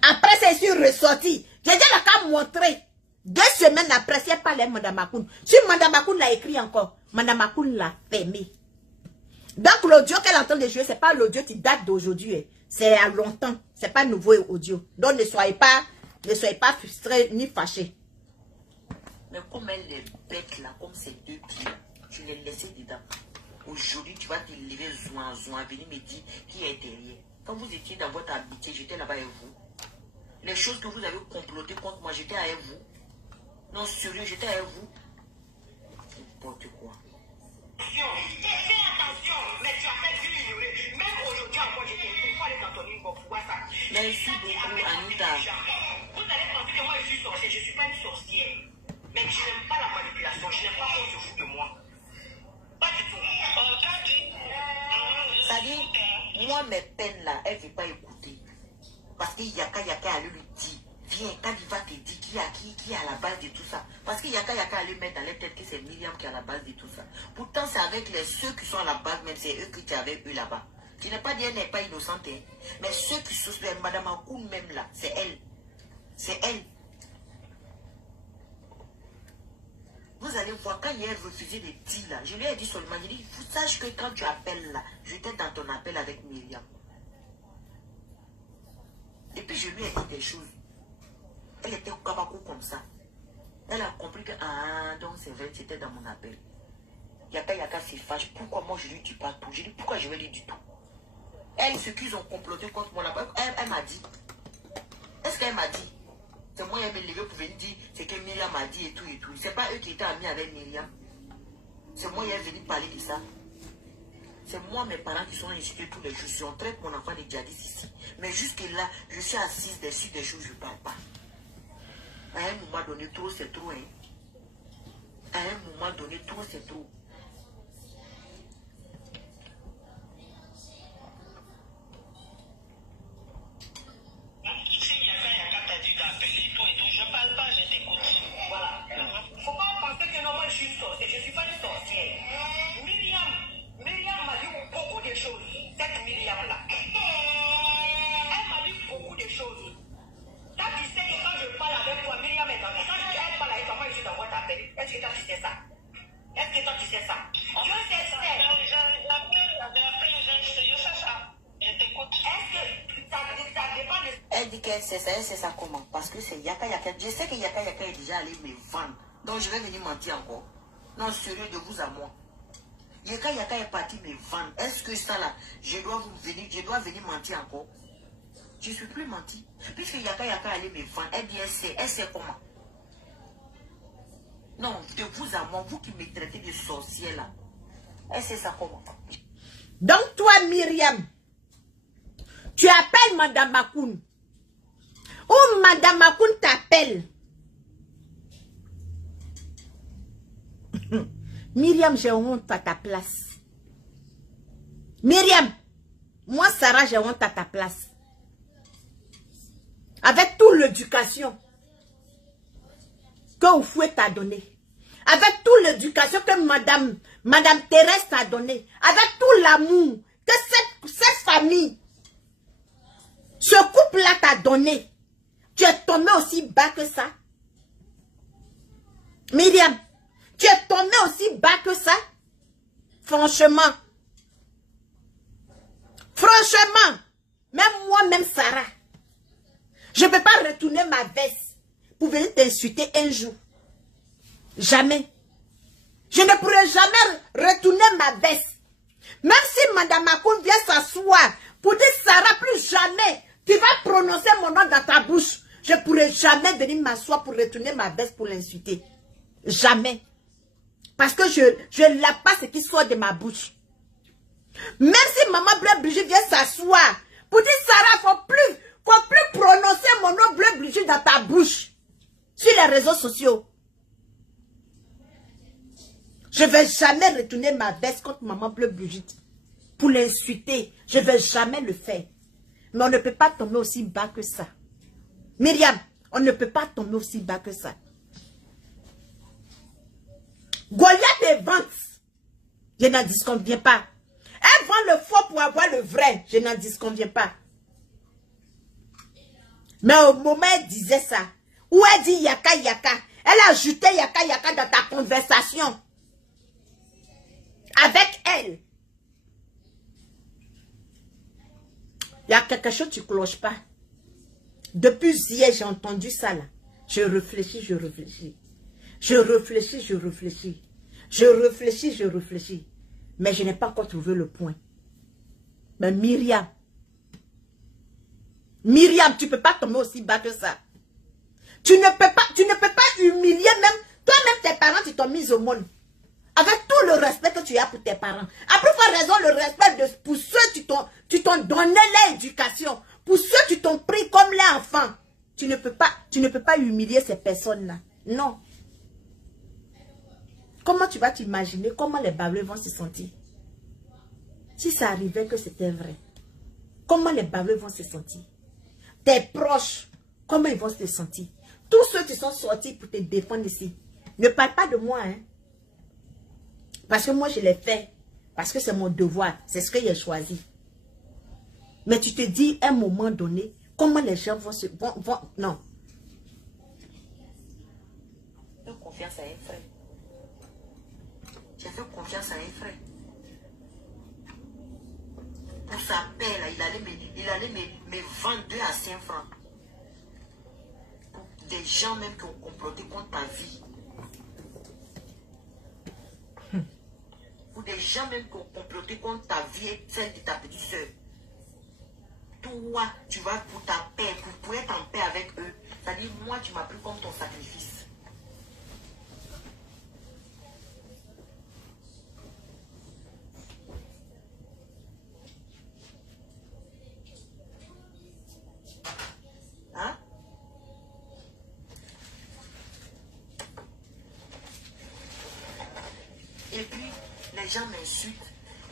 Après, c'est sur ressorti. J'ai déjà qu'à montrer. 2 semaines après, si elle parlait Madame Akoun. Si Madame Akoun l'a écrit encore, Madame Akoun l'a fermé. Donc l'audio qu'elle est en train de jouer, ce n'est pas l'audio qui date d'aujourd'hui. C'est à longtemps. Ce n'est pas nouveau audio. Donc ne soyez pas frustrés ni fâchés. Mais comme elle est bête là, comme ces 2 pieds, tu les laissais dedans. Aujourd'hui, tu vas te lever zoin, venir me dire qui est derrière. Quand vous étiez dans votre habitude, j'étais là-bas avec vous. Les choses que vous avez complotées contre moi, j'étais avec vous. Non, sérieux, j'étais avec vous. N'importe quoi. Fais attention, mais tu as fait du ignorer. Même aujourd'hui encore, j'étais pour aller dans ton inbox, WhatsApp. Merci beaucoup, Anita. Vous allez penser que moi je suis sorcière, je ne suis pas une sorcière. Mais je n'aime pas la manipulation, je n'aime pas qu'on se fout de moi. Pas du tout. Ça dit, moi mes peines là, elle ne veut pas écouter. Parce que Yaka allait lui dire, viens, quand il va te dire qui est à la base de tout ça. Parce que Yaka allait mettre dans les têtes que c'est Myriam qui est à la base de tout ça. Pourtant, c'est avec ceux qui sont à la base, même c'est eux qui étaient avec eux là-bas. Je n'ai pas dit qu'elle n'est pas innocente, hein. Mais ceux qui sont, Madame Akoun même là, c'est elle. C'est elle. Vous allez voir, quand il a refusé de dire là, je lui ai dit seulement, je lui ai dit, vous sachez que quand tu appelles là, j'étais dans ton appel avec Myriam. Et puis je lui ai dit des choses. Elle était au Kabako comme ça. Elle a compris que, ah, donc c'est vrai, c'était dans mon appel. Yaka se fâche. Pourquoi moi je lui dis pas tout? Je dis, pourquoi je vais lui dire tout? Elle, ceux qui ont comploté contre moi là-bas, elle m'a dit. Est-ce qu'elle m'a dit? C'est moi, elle m'a levé pour venir dire ce que Myriam m'a dit et tout et tout. C'est pas eux qui étaient amis avec Myriam. C'est moi, elle est venue parler de ça. C'est moi, mes parents qui sont insultés tous les jours. On traite mon enfant de djihadiste ici. Mais jusque-là, je suis assise dessus des choses, je ne parle pas. À un moment donné, trop, c'est trop. Hein. À un moment donné, trop, c'est trop. Je parle pas, je t'écoute. Voilà. Faut pas penser que non, moi je suis une sorcière. Je suis pas une sorcière. Myriam m'a dit beaucoup de choses. Cette Myriam-là. Elle m'a dit beaucoup de choses. Là, tu sais que quand je parle avec toi, Myriam est dans le. Quand elle parle avec toi, moi je suis dans votre appel. Est-ce que toi tu sais ça? Est-ce que toi tu sais ça? Je sais ça. Je sais ça. Je t'écoute. Est-ce que ça dépend de. Elle dit qu'elle sait ça, elle sait ça comment? Parce que c'est Yaka. Je sais que Yaka est déjà allé me vendre. Donc je vais venir mentir encore. Non, sérieux, de vous à moi. Yaka est parti me vendre. Est-ce que ça là, je dois venir mentir encore? Je ne suis plus menti. Puisque Yaka allait me vendre, elle dit elle sait comment. Non, de vous à moi, vous qui me traitez de sorcière là, elle sait ça comment. Donc toi, Myriam, tu appelles Madame Akoun. Ou Madame Akoun t'appelle. Myriam, j'ai honte à ta place. Myriam, moi Sarah, j'ai honte à ta place. Avec toute l'éducation que Oufoué t'a donné. avec toute l'éducation que Madame Thérèse t'a donnée, avec tout l'amour que cette famille, ce couple-là t'a donné, tu es tombé aussi bas que ça? Myriam, tu es tombé aussi bas que ça? Franchement. Franchement, même moi-même, Sarah, je ne peux pas retourner ma veste pour venir t'insulter un jour. Jamais. Je ne pourrai jamais retourner ma veste. Même si Madame Makoun vient s'asseoir pour dire Sarah, plus jamais, tu vas prononcer mon nom dans ta bouche. Je ne pourrai jamais venir m'asseoir pour retourner ma veste pour l'insulter. Jamais. Parce que je ne lave pas ce qui sort de ma bouche. Même si maman Bleu Brigitte vient s'asseoir pour dire Sarah, faut plus prononcer mon nom Bleu Brigitte dans ta bouche. Sur les réseaux sociaux. Je ne vais jamais retourner ma veste contre maman Bleu Brigitte pour l'insulter. Je ne vais jamais le faire. Mais on ne peut pas tomber aussi bas que ça. Myriam, on ne peut pas tomber aussi bas que ça. Goliath est vente. Je n'en disconviens pas. Elle vend le faux pour avoir le vrai. Je n'en disconviens pas. Mais au moment où elle disait ça, où elle dit yaka yaka, elle a ajouté yaka yaka dans ta conversation. Avec elle. Il y a quelque chose qui ne cloche pas. Depuis hier, j'ai entendu ça là. Je réfléchis, je réfléchis. Je réfléchis, je réfléchis. Je réfléchis, je réfléchis. Mais je n'ai pas encore trouvé le point. Mais Myriam. Myriam, tu ne peux pas tomber aussi bas que ça. Tu ne peux pas humilier même. Toi-même, tes parents, tu t'ont mis au monde. Avec tout le respect que tu as pour tes parents. Après, il faut raison le respect pour ceux qui t'ont donné l'éducation. Pour ceux qui t'ont pris comme les enfants. Tu ne peux pas humilier ces personnes-là. Non. Comment tu vas t'imaginer comment les Bablés vont se sentir? Si ça arrivait que c'était vrai. Comment les Bablés vont se sentir? Tes proches, comment ils vont se sentir? Tous ceux qui sont sortis pour te défendre ici. Ne parle pas de moi, hein. Parce que moi, je l'ai fait. Parce que c'est mon devoir. C'est ce que j'ai choisi. Mais tu te dis, à un moment donné, comment les gens vont se... non. Fais confiance à un frère. J'ai fait confiance à un frère. Pour sa paix, là, il allait me vendre 2 à 5 francs. Pour des gens même qui ont comploté contre ta vie. Pour des gens même qui ont comploté contre ta vie et celle de ta petite soeur. Toi, tu vas pour ta paix, pour être en paix avec eux. C'est-à-dire, moi, tu m'as pris comme ton sacrifice. Hein? Et puis, les gens m'insultent.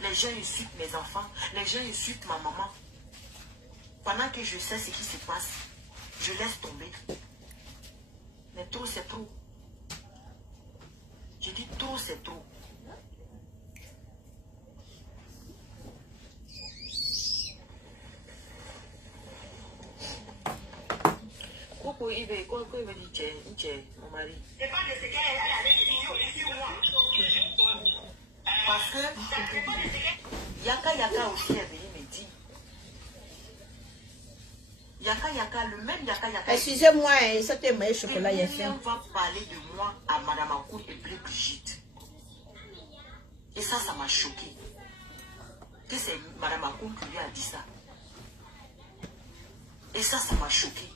Les gens insultent mes enfants. Les gens insultent ma maman. Pendant que je sais ce qui se passe, je laisse tomber. Mais trop, c'est trop. Je dis trop, c'est trop. Pourquoi il veut dire, mon mari? C'est pas de ce qu'elle avait dit sur moi. Parce que Yaka aussi est venu me dire. Yaka, le même Yaka. Excusez-moi, c'était mon chocolat hier. On va parler de moi à Madame Makoun et Bleu Brigitte. Et ça m'a choqué. Que c'est Madame Makoun qui lui a dit ça. Et ça m'a choqué.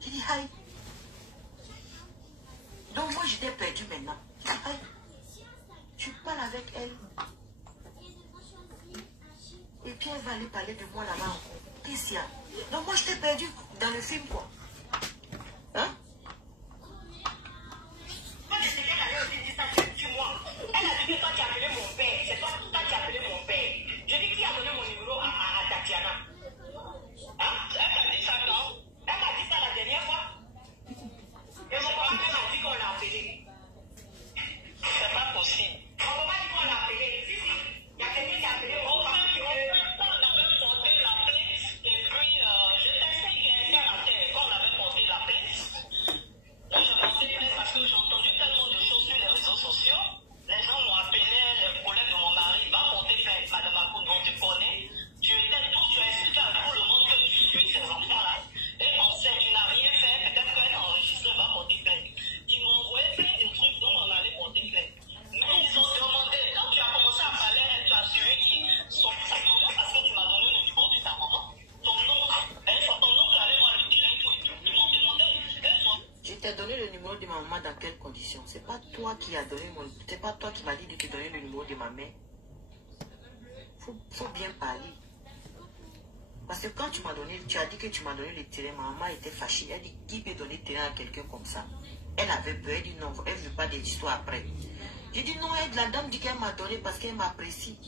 J'ai dit, aïe. Donc moi, j'étais perdue maintenant. J'ai dit, aïe. Tu parles avec elle. Et puis elle va aller parler de moi là-bas encore. Qu'est-ce qu'il y a? Donc moi, je t'ai perdu dans le film, quoi. Hein? Moi, je sais qu'elle avait aussi dit ça sur moi. Elle a dit que toi, tu as appelé mon père. C'est toi qui as appelé mon père. Je dis qui a donné mon numéro à Tatiana. Hein? Elle t'a dit ça, non? Elle m'a dit ça la dernière fois. Et mon papa m'a dit qu'on l'a appelé. conditions. C'est pas toi qui as donné mon... C'est pas toi qui m'as dit de te donner le numéro de ma mère. Faut bien parler. Parce que quand tu m'as donné, tu as dit que tu m'as donné le terrain, ma maman était fâchée. Elle dit, qui peut donner le terrain à quelqu'un comme ça? Elle avait peur, elle dit non, elle ne veut pas des histoires après. J'ai dit non, la dame dit qu'elle m'a donné parce qu'elle m'apprécie.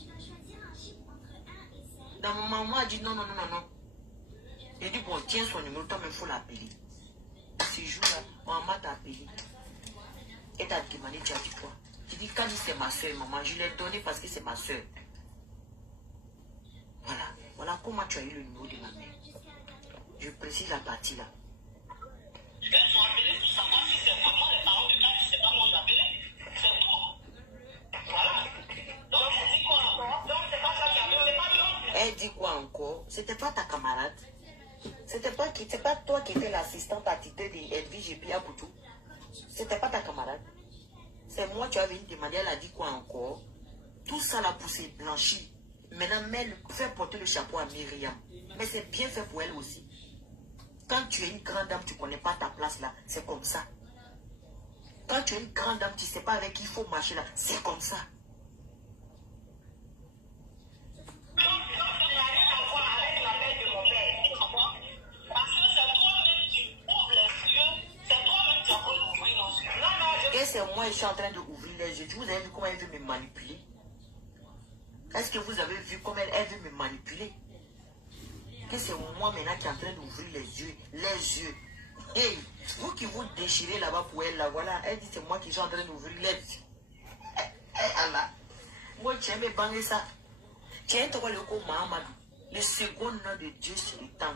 Ma maman a dit non. J'ai dit bon, tiens son numéro, toi, mais il faut l'appeler. Ce jour-là, ma maman t'a appelé. Elle t'a demandé, tu as dit quoi? J'ai dit, quand c'est ma soeur, maman, je l'ai donné parce que c'est ma soeur. Voilà comment tu as eu le numéro de ma mère. Je précise la partie là. Je vais vous appeler pour savoir si c'est vraiment les parents de Kadi, c'est pas moi qui appelé. C'est tout. Voilà. Donc, je dis quoi encore? Donc, c'est pas ça qui a appelé, c'est pas toi. Elle dit quoi encore? C'était pas ta camarade. C'était pas toi qui étais l'assistante attitrée de Edwige Pia Boutou. C'était pas ta camarade. C'est moi, tu avais demandé, elle a dit quoi encore? Tout ça l'a poussé blanchi. Maintenant, elle fait porter le chapeau à Myriam. Mais c'est bien fait pour elle aussi. Quand tu es une grande dame, tu ne connais pas ta place là. C'est comme ça. Quand tu es une grande dame, tu ne sais pas avec qui il faut marcher là. C'est comme ça. Et c'est moi, je suis en train d'ouvrir les yeux. Vous avez vu comment elle veut me manipuler? Est-ce que vous avez vu comment elle veut me manipuler? Que c'est moi maintenant qui est en train d'ouvrir les yeux. Les yeux. Hey, vous qui vous déchirez là-bas pour elle, là, voilà. Elle dit c'est moi qui suis en train d'ouvrir les yeux. Allah. Moi, tu aimes banger ça. Tu aimes le coup Mahamadou. Le second nom de Dieu, c'est le temps.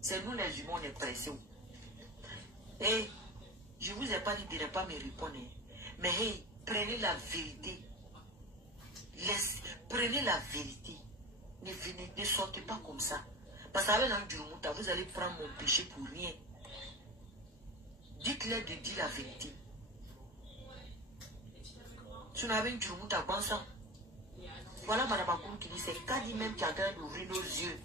C'est nous les humains, on est pressés. Hey, je vous ai pas dit de ne pas me répondre. Mais hey, prenez la vérité. Prenez la vérité. Ne sortez pas comme ça. Parce qu'avec l'Andjurumuta, vous allez prendre mon péché pour rien. Dites-leur de dire la vérité. Si on avait une Djurumuta, bon sang. Voilà Madame Akoun qui dit, c'est Kadi même qui est en train d'ouvrir nos yeux.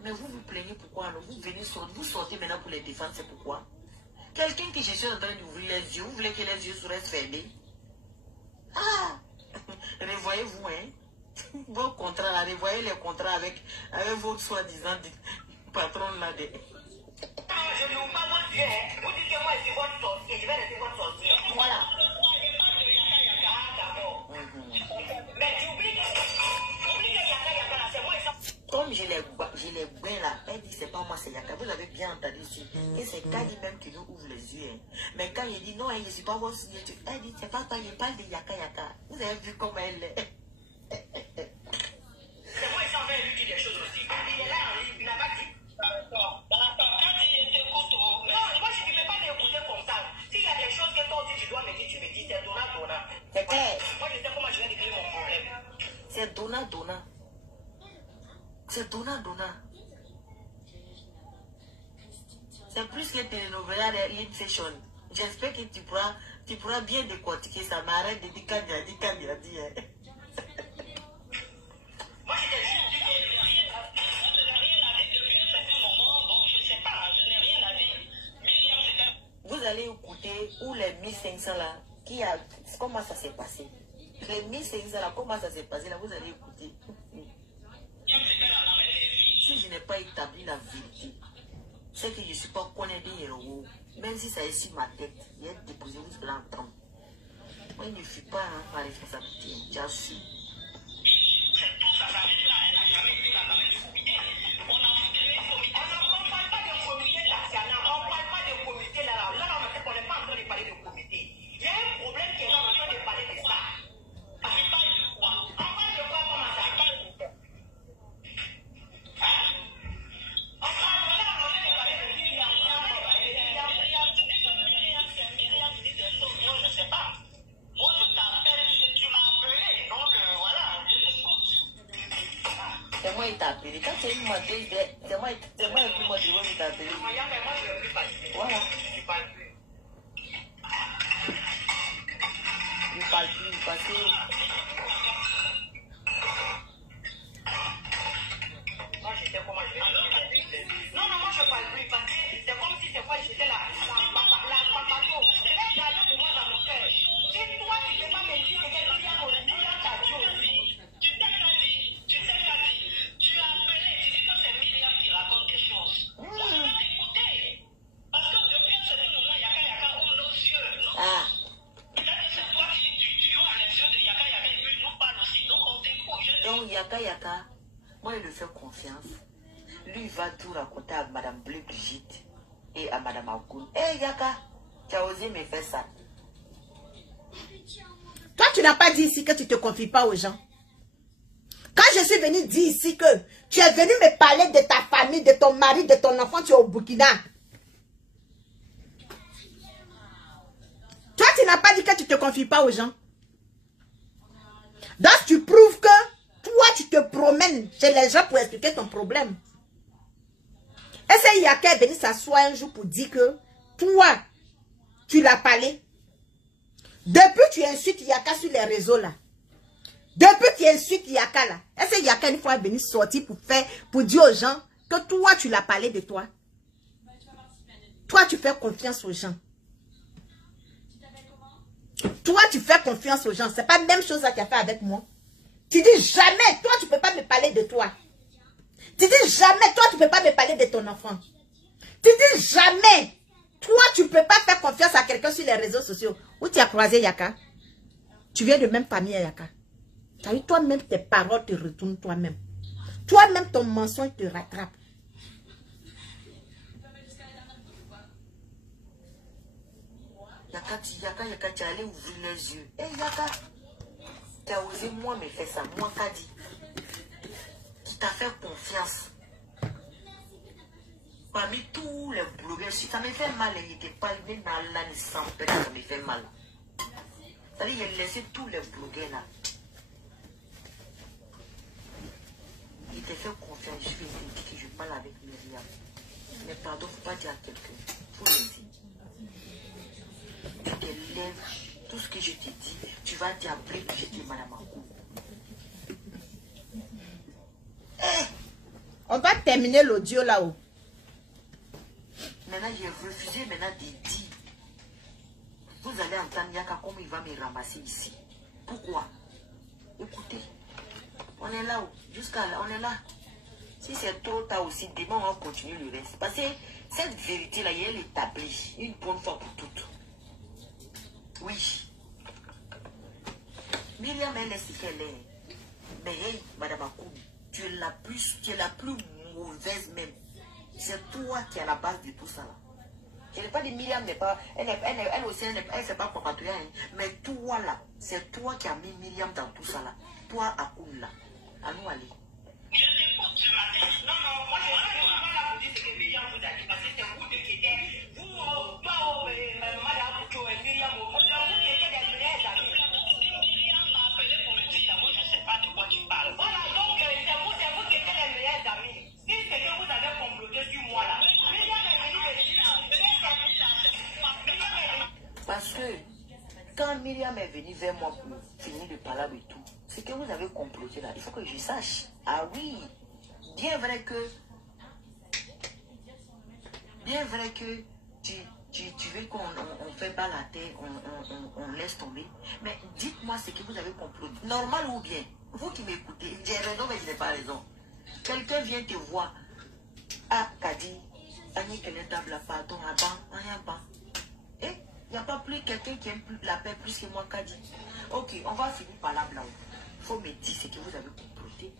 Mais vous vous plaignez pourquoi alors? Vous venez sortir, vous sortez maintenant pour les défendre, c'est pourquoi? Quelqu'un qui je suis en train d'ouvrir les yeux, vous voulez que les yeux restent fermés? Ah! Revoyez-vous, hein? Vos contrats là, revoyez les contrats avec votre soi-disant patron là de... Je ne vous parle pas de Dieu, hein. Vous dites que moi je suis votre sorcier, je vais rester votre sorcier. Voilà. Mais tu oublies que Yaka Yaka là, c'est moi et ça. Comme je les bains là, elle dit c'est pas moi, c'est Yaka. Vous avez bien entendu ici. Et c'est Kadi même qui nous ouvre les yeux. Hein. Mais quand il dit non, je ne suis pas votre sorcier, elle dit c'est pas toi, il parle de Yaka Yaka. Vous avez vu comment elle est. C'est moi qui en train de lui dire des choses aussi. Il est là, il n'a pas dit. D'accord. Quand il t'écoute, non, moi je ne peux pas m'écouter comme ça. S'il y a des choses que toi aussi tu dois me dire, tu me dis, c'est donnant. C'est clair. Moi je sais comment je vais régler mon problème. C'est donnant. C'est donnant. C'est plus que télénovela de Lip Session. J'espère que tu pourras bien décortiquer ça. Mais arrête de dire Kadi a dit. Moi je t'ai juste dit que je n'ai rien à dire depuis un certain moment. Donc je ne sais pas, je n'ai rien à dire. Myriam, c'était... Vous allez écouter où les 1500 là, comment ça s'est passé. Les 1500 là, comment ça s'est passé là, vous allez écouter. Si je n'ai pas établi la vérité, c'est que je ne suis pas connecté héros. Même si ça est sur ma tête, il est déposé, vous allez entendre. Moi, il ne fuit pas ma responsabilité, j'assume. Ça s'arrête là, elle n'a jamais été là dans les comités. On ne parle pas de comité, Tatiana. On ne parle pas de comité là. Là, on n'est pas en train de parler de comité. Il y a un problème qui est là, on est en train de parler de ça. On parle de quoi? On parle de quoi? Comment ça? On parle de quoi? Hein? On parle là, on est en train de parler de Myriam. Myriam dit des choses, moi je ne sais pas. Moi je t'appelle, tu m'as appelé. Donc voilà, je t'écoute. C'est moi qui t'a appelé. Quand tu es une montée, c'est moi le plus motivé qui t'a appelé. Moi je ne veux plus passer. Voilà. Je ne parle plus. Il ne parle plus parce que... Moi je sais comment je vais. Non, moi je ne parle plus parce que c'est comme si c'est quoi j'étais là. La papato. Là, pour moi, Yaka, moi, je lui fais confiance. Lui, il va tout raconter à Madame Bleu Brigitte et à Madame Akoun. Hé, Yaka, tu as osé me faire ça. Toi, tu n'as pas dit ici que tu ne te confies pas aux gens. Quand je suis venue dire ici que tu es venu me parler de ta famille, de ton mari, de ton enfant, tu es au Burkina. Toi, tu n'as pas dit que tu ne te confies pas aux gens. Donc, tu prouves que toi, tu te promènes chez les gens pour expliquer ton problème. Est-ce qu'il y a quelqu'un venu s'asseoir un jour pour dire que toi, tu l'as parlé? Depuis tu insultes Yaka sur les réseaux là. Depuis tu insultes Yaka là. Est-ce que Yaka une fois est venu sortir pour dire aux gens que toi, tu l'as parlé de toi? Toi, tu fais confiance aux gens. Toi, tu fais confiance aux gens. C'est pas la même chose que tu as fait avec moi. Tu dis jamais, toi, tu ne peux pas me parler de toi. Tu dis jamais, toi, tu ne peux pas me parler de ton enfant. Tu dis jamais, toi, tu ne peux pas faire confiance à quelqu'un sur les réseaux sociaux. Où tu as croisé Yaka? Tu viens de même famille à Yaka. Tu as eu toi-même, tes paroles te retournent toi-même. Toi-même, ton mensonge te rattrape. Yaka, tu es allé ouvrir les yeux. Hé, Yaka, tu as osé moi me faire ça. Moi, Kadi, qui t'a fait confiance. Parmi tous les blogueurs, si ça me fait mal, il n'était pas né dans l'année sans peine, ça me fait mal. C'est-à-dire, il a laissé tous les blogueurs là. Il t'a fait confiance, je vais te dire que je parle avec Myriam. Mais pardon, il ne faut pas dire à quelqu'un. Il faut le dire. Tu te lèves, tout ce que je te dis, tu vas dire après que je dis Madame Akou. Hey, on va terminer l'audio là-haut. Maintenant, j'ai refusé maintenant de dire. Vous allez entendre Yaka comme il va me ramasser ici. Pourquoi? Écoutez, on est là-haut, jusqu'à là, on est là. Si c'est trop tard aussi, demain on va continuer le reste. Parce que cette vérité-là, elle est établie une bonne fois pour toutes. Oui. Myriam, elle est ce qu'elle est. Mais hey, Madame Akoum, tu es la plus mauvaise même. C'est toi qui es à la base de tout ça là. Je n'ai pas dit Myriam n'est pas, elle aussi, elle ne sait pas quoi patrouiller, hein. Mais toi là, c'est toi qui as mis Myriam dans tout ça là. Toi, Akoum là. À nous aller. Je t'écoute ce matin. Non, moi je suis pas là pour dire ce que Myriam vous a dit, parce que c'est vous deux qui étiez, vous, toi, Madame Koucho et Myriam, c'est vous qui étiez des meilleurs amis. Myriam m'a appelé pour me dire ça, moi je ne sais pas de quoi tu parles. Voilà, donc c'est vous qui étiez les meilleurs amis. Si c'est que vous avez comploté sur moi là, Myriam est venue me dire, parce que quand Myriam est venue vers moi pour finir de parler et tout, c'est que vous avez comploté là. Il faut que je sache. Ah oui, bien vrai que tu veux qu'on fait pas la terre, on laisse tomber. Mais dites-moi ce que vous avez comploté. Normal ou bien? Vous qui m'écoutez, j'ai raison mais je n'ai pas raison. Quelqu'un vient te voir. Ah, Kadi, Annie Kenetable, pardon, rien pas. Eh, il n'y a pas plus quelqu'un qui aime la paix plus que moi, Kadi. Ok, on va finir par là, blanc. Il faut me dire ce que vous avez comploté.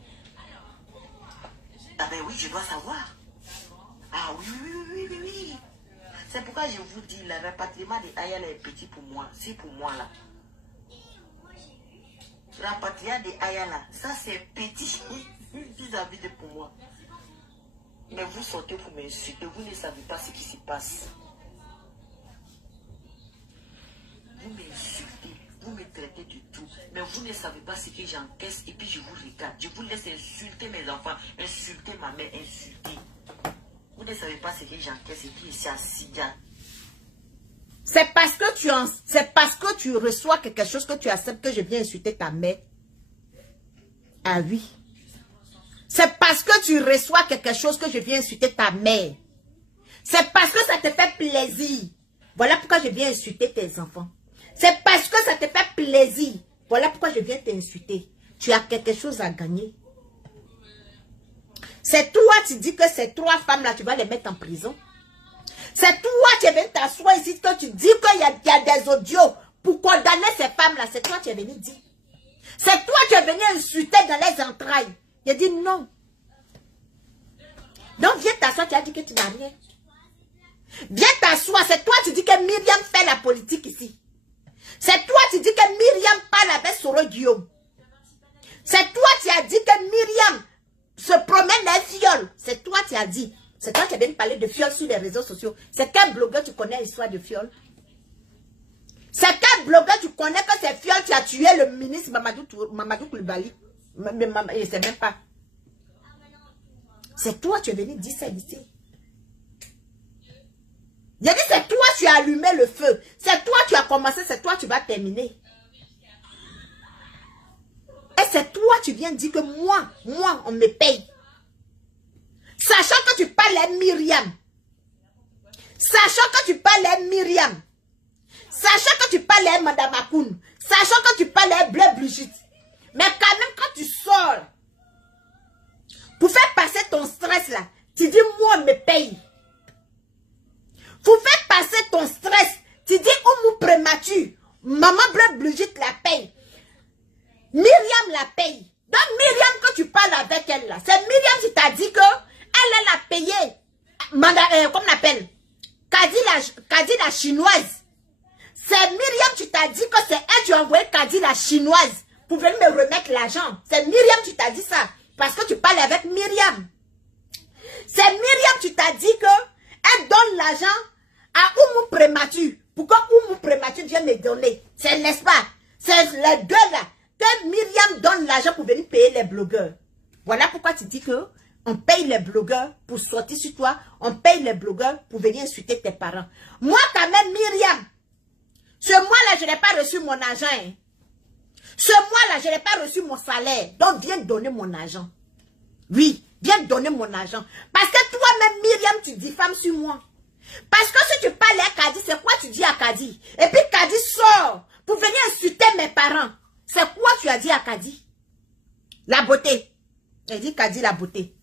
Ah ben oui, je dois savoir. Ah oui. C'est pourquoi je vous dis, le rapatriement de Ayala est petit pour moi. C'est pour moi là. Le rapatriement de Ayala, ça c'est petit. Vis-à-vis de pour moi. Mais vous sortez pour m'insulter. Vous ne savez pas ce qui se passe. Vous m'insultez. Vous me traitez de tout. Mais vous ne savez pas ce que j'encaisse. Et puis je vous regarde. Je vous laisse insulter mes enfants. Insulter ma mère. Insulter. Vous ne savez pas ce que j'encaisse. Et puis ici à Sidia. C'est parce que tu reçois quelque chose que tu acceptes que je viens insulter ta mère. Ah oui. C'est parce que tu reçois quelque chose que je viens insulter ta mère. C'est parce que ça te fait plaisir. Voilà pourquoi je viens insulter tes enfants. C'est parce que ça te fait plaisir. Voilà pourquoi je viens t'insulter. Tu as quelque chose à gagner. C'est toi, tu dis que ces 3 femmes-là, tu vas les mettre en prison. C'est toi qui es venu t'asseoir ici, que tu dis qu'il y a des audios pour condamner ces femmes-là. C'est toi qui es venu dire. C'est toi qui es venu insulter dans les entrailles. Il a dit non. Donc viens t'asseoir, tu as dit que tu n'as rien. Viens t'asseoir, c'est toi qui dis que Myriam fait la politique ici. C'est toi qui dis que Myriam parle avec Soro Guillaume. C'est toi qui as dit que Myriam se promène les fioles. C'est toi qui as dit. C'est toi qui as bien parlé de fioles sur les réseaux sociaux. C'est quel blogueur tu connais l'histoire de fioles? C'est quel blogueur tu connais que c'est fioles qui a tué le ministre Mamadou Koulibaly? Il sait même pas. C'est toi qui es venu dire ça ici. Il a dit c'est toi qui as allumé le feu. C'est toi qui as commencé, c'est toi qui vas terminer. Et c'est toi qui viens dire que moi, on me paye. Sachant que tu parles à Myriam. Sachant que tu parles à Myriam. Sachant que tu parles à Madame Akoun. Sachant que tu parles à Bleu Brigitte. Mais quand même quand tu sors, pour faire passer ton stress là, tu dis moi on me paye. Pour faire passer ton stress, tu dis Oumou prémature, maman Bleu Brigitte la paye. Myriam la paye. Donc Myriam que tu parles avec elle là, c'est Myriam qui t'a dit que elle a payé, comment on appelle, Kadi la chinoise. C'est Myriam qui t'a dit que c'est elle qui a envoyé Kadi la chinoise pour venir me remettre l'argent. C'est Myriam qui t'a dit ça. Parce que tu parles avec Myriam. C'est Myriam qui t'a dit que elle donne l'argent à Oumou prémature. Pourquoi Oumou prémature vient me donner? C'est n'est-ce pas? C'est les deux là. Que Myriam donne l'argent pour venir payer les blogueurs. Voilà pourquoi tu dis que on paye les blogueurs pour sortir sur toi. On paye les blogueurs pour venir insulter tes parents. Moi quand même Myriam, ce mois-là je n'ai pas reçu mon argent. Hein. Ce mois-là, je n'ai pas reçu mon salaire. Donc, viens donner mon argent. Oui, viens donner mon argent. Parce que toi-même, Myriam, tu diffames sur moi. Parce que si tu parles à Kadi, c'est quoi tu dis à Kadi? Et puis Kadi sort pour venir insulter mes parents. C'est quoi tu as dit à Kadi? La beauté. Elle dit Kadi la beauté.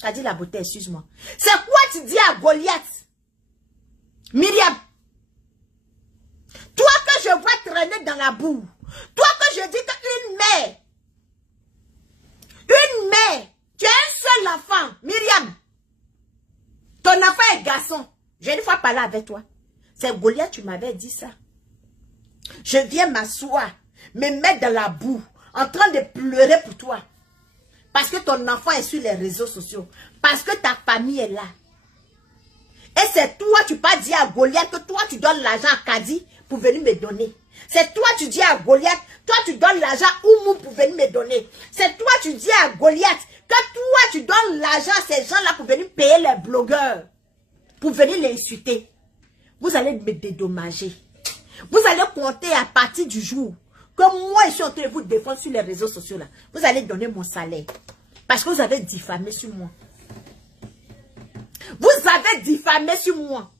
Kadi la beauté, excuse-moi. C'est quoi tu dis à Goliath? Myriam. Toi que je vois traîner dans la boue. Toi que je dis qu'une mère, tu as un seul enfant, Myriam, ton enfant est garçon. J'ai une fois parlé avec toi. C'est Goliath, tu m'avais dit ça. Je viens m'asseoir, me mettre dans la boue, en train de pleurer pour toi. Parce que ton enfant est sur les réseaux sociaux. Parce que ta famille est là. Et c'est toi, tu pas dit à Goliath que toi, tu donnes l'argent à Kadi pour venir me donner. C'est toi, tu dis à Goliath, toi, tu donnes l'argent à Oumou pour venir me donner. C'est toi, tu dis à Goliath que toi, tu donnes l'argent à ces gens-là pour venir payer les blogueurs. Pour venir les insulter. Vous allez me dédommager. Vous allez compter à partir du jour que moi, je suis en train de vous défendre sur les réseaux sociaux là. Vous allez donner mon salaire. Parce que vous avez diffamé sur moi. Vous avez diffamé sur moi.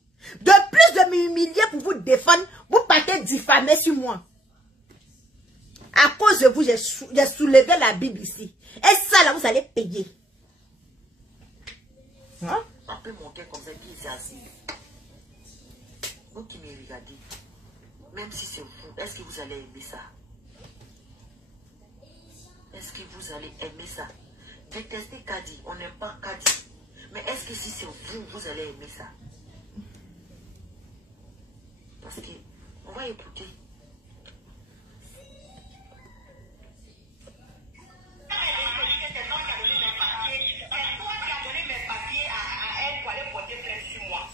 De plus de m'humilier pour vous défendre, vous partez diffamer sur moi. À cause de vous, j'ai soulevé la Bible ici. Et ça, là, vous allez payer. Hein? Un peu mon cœur comme ça, qui est assis. Vous qui me regardez, même si c'est vous, est-ce que vous allez aimer ça? Est-ce que vous allez aimer ça? Détestez Kadi, on n'aime pas Kadi. Mais est-ce que si c'est vous, vous allez aimer ça? Parce que, on va écouter.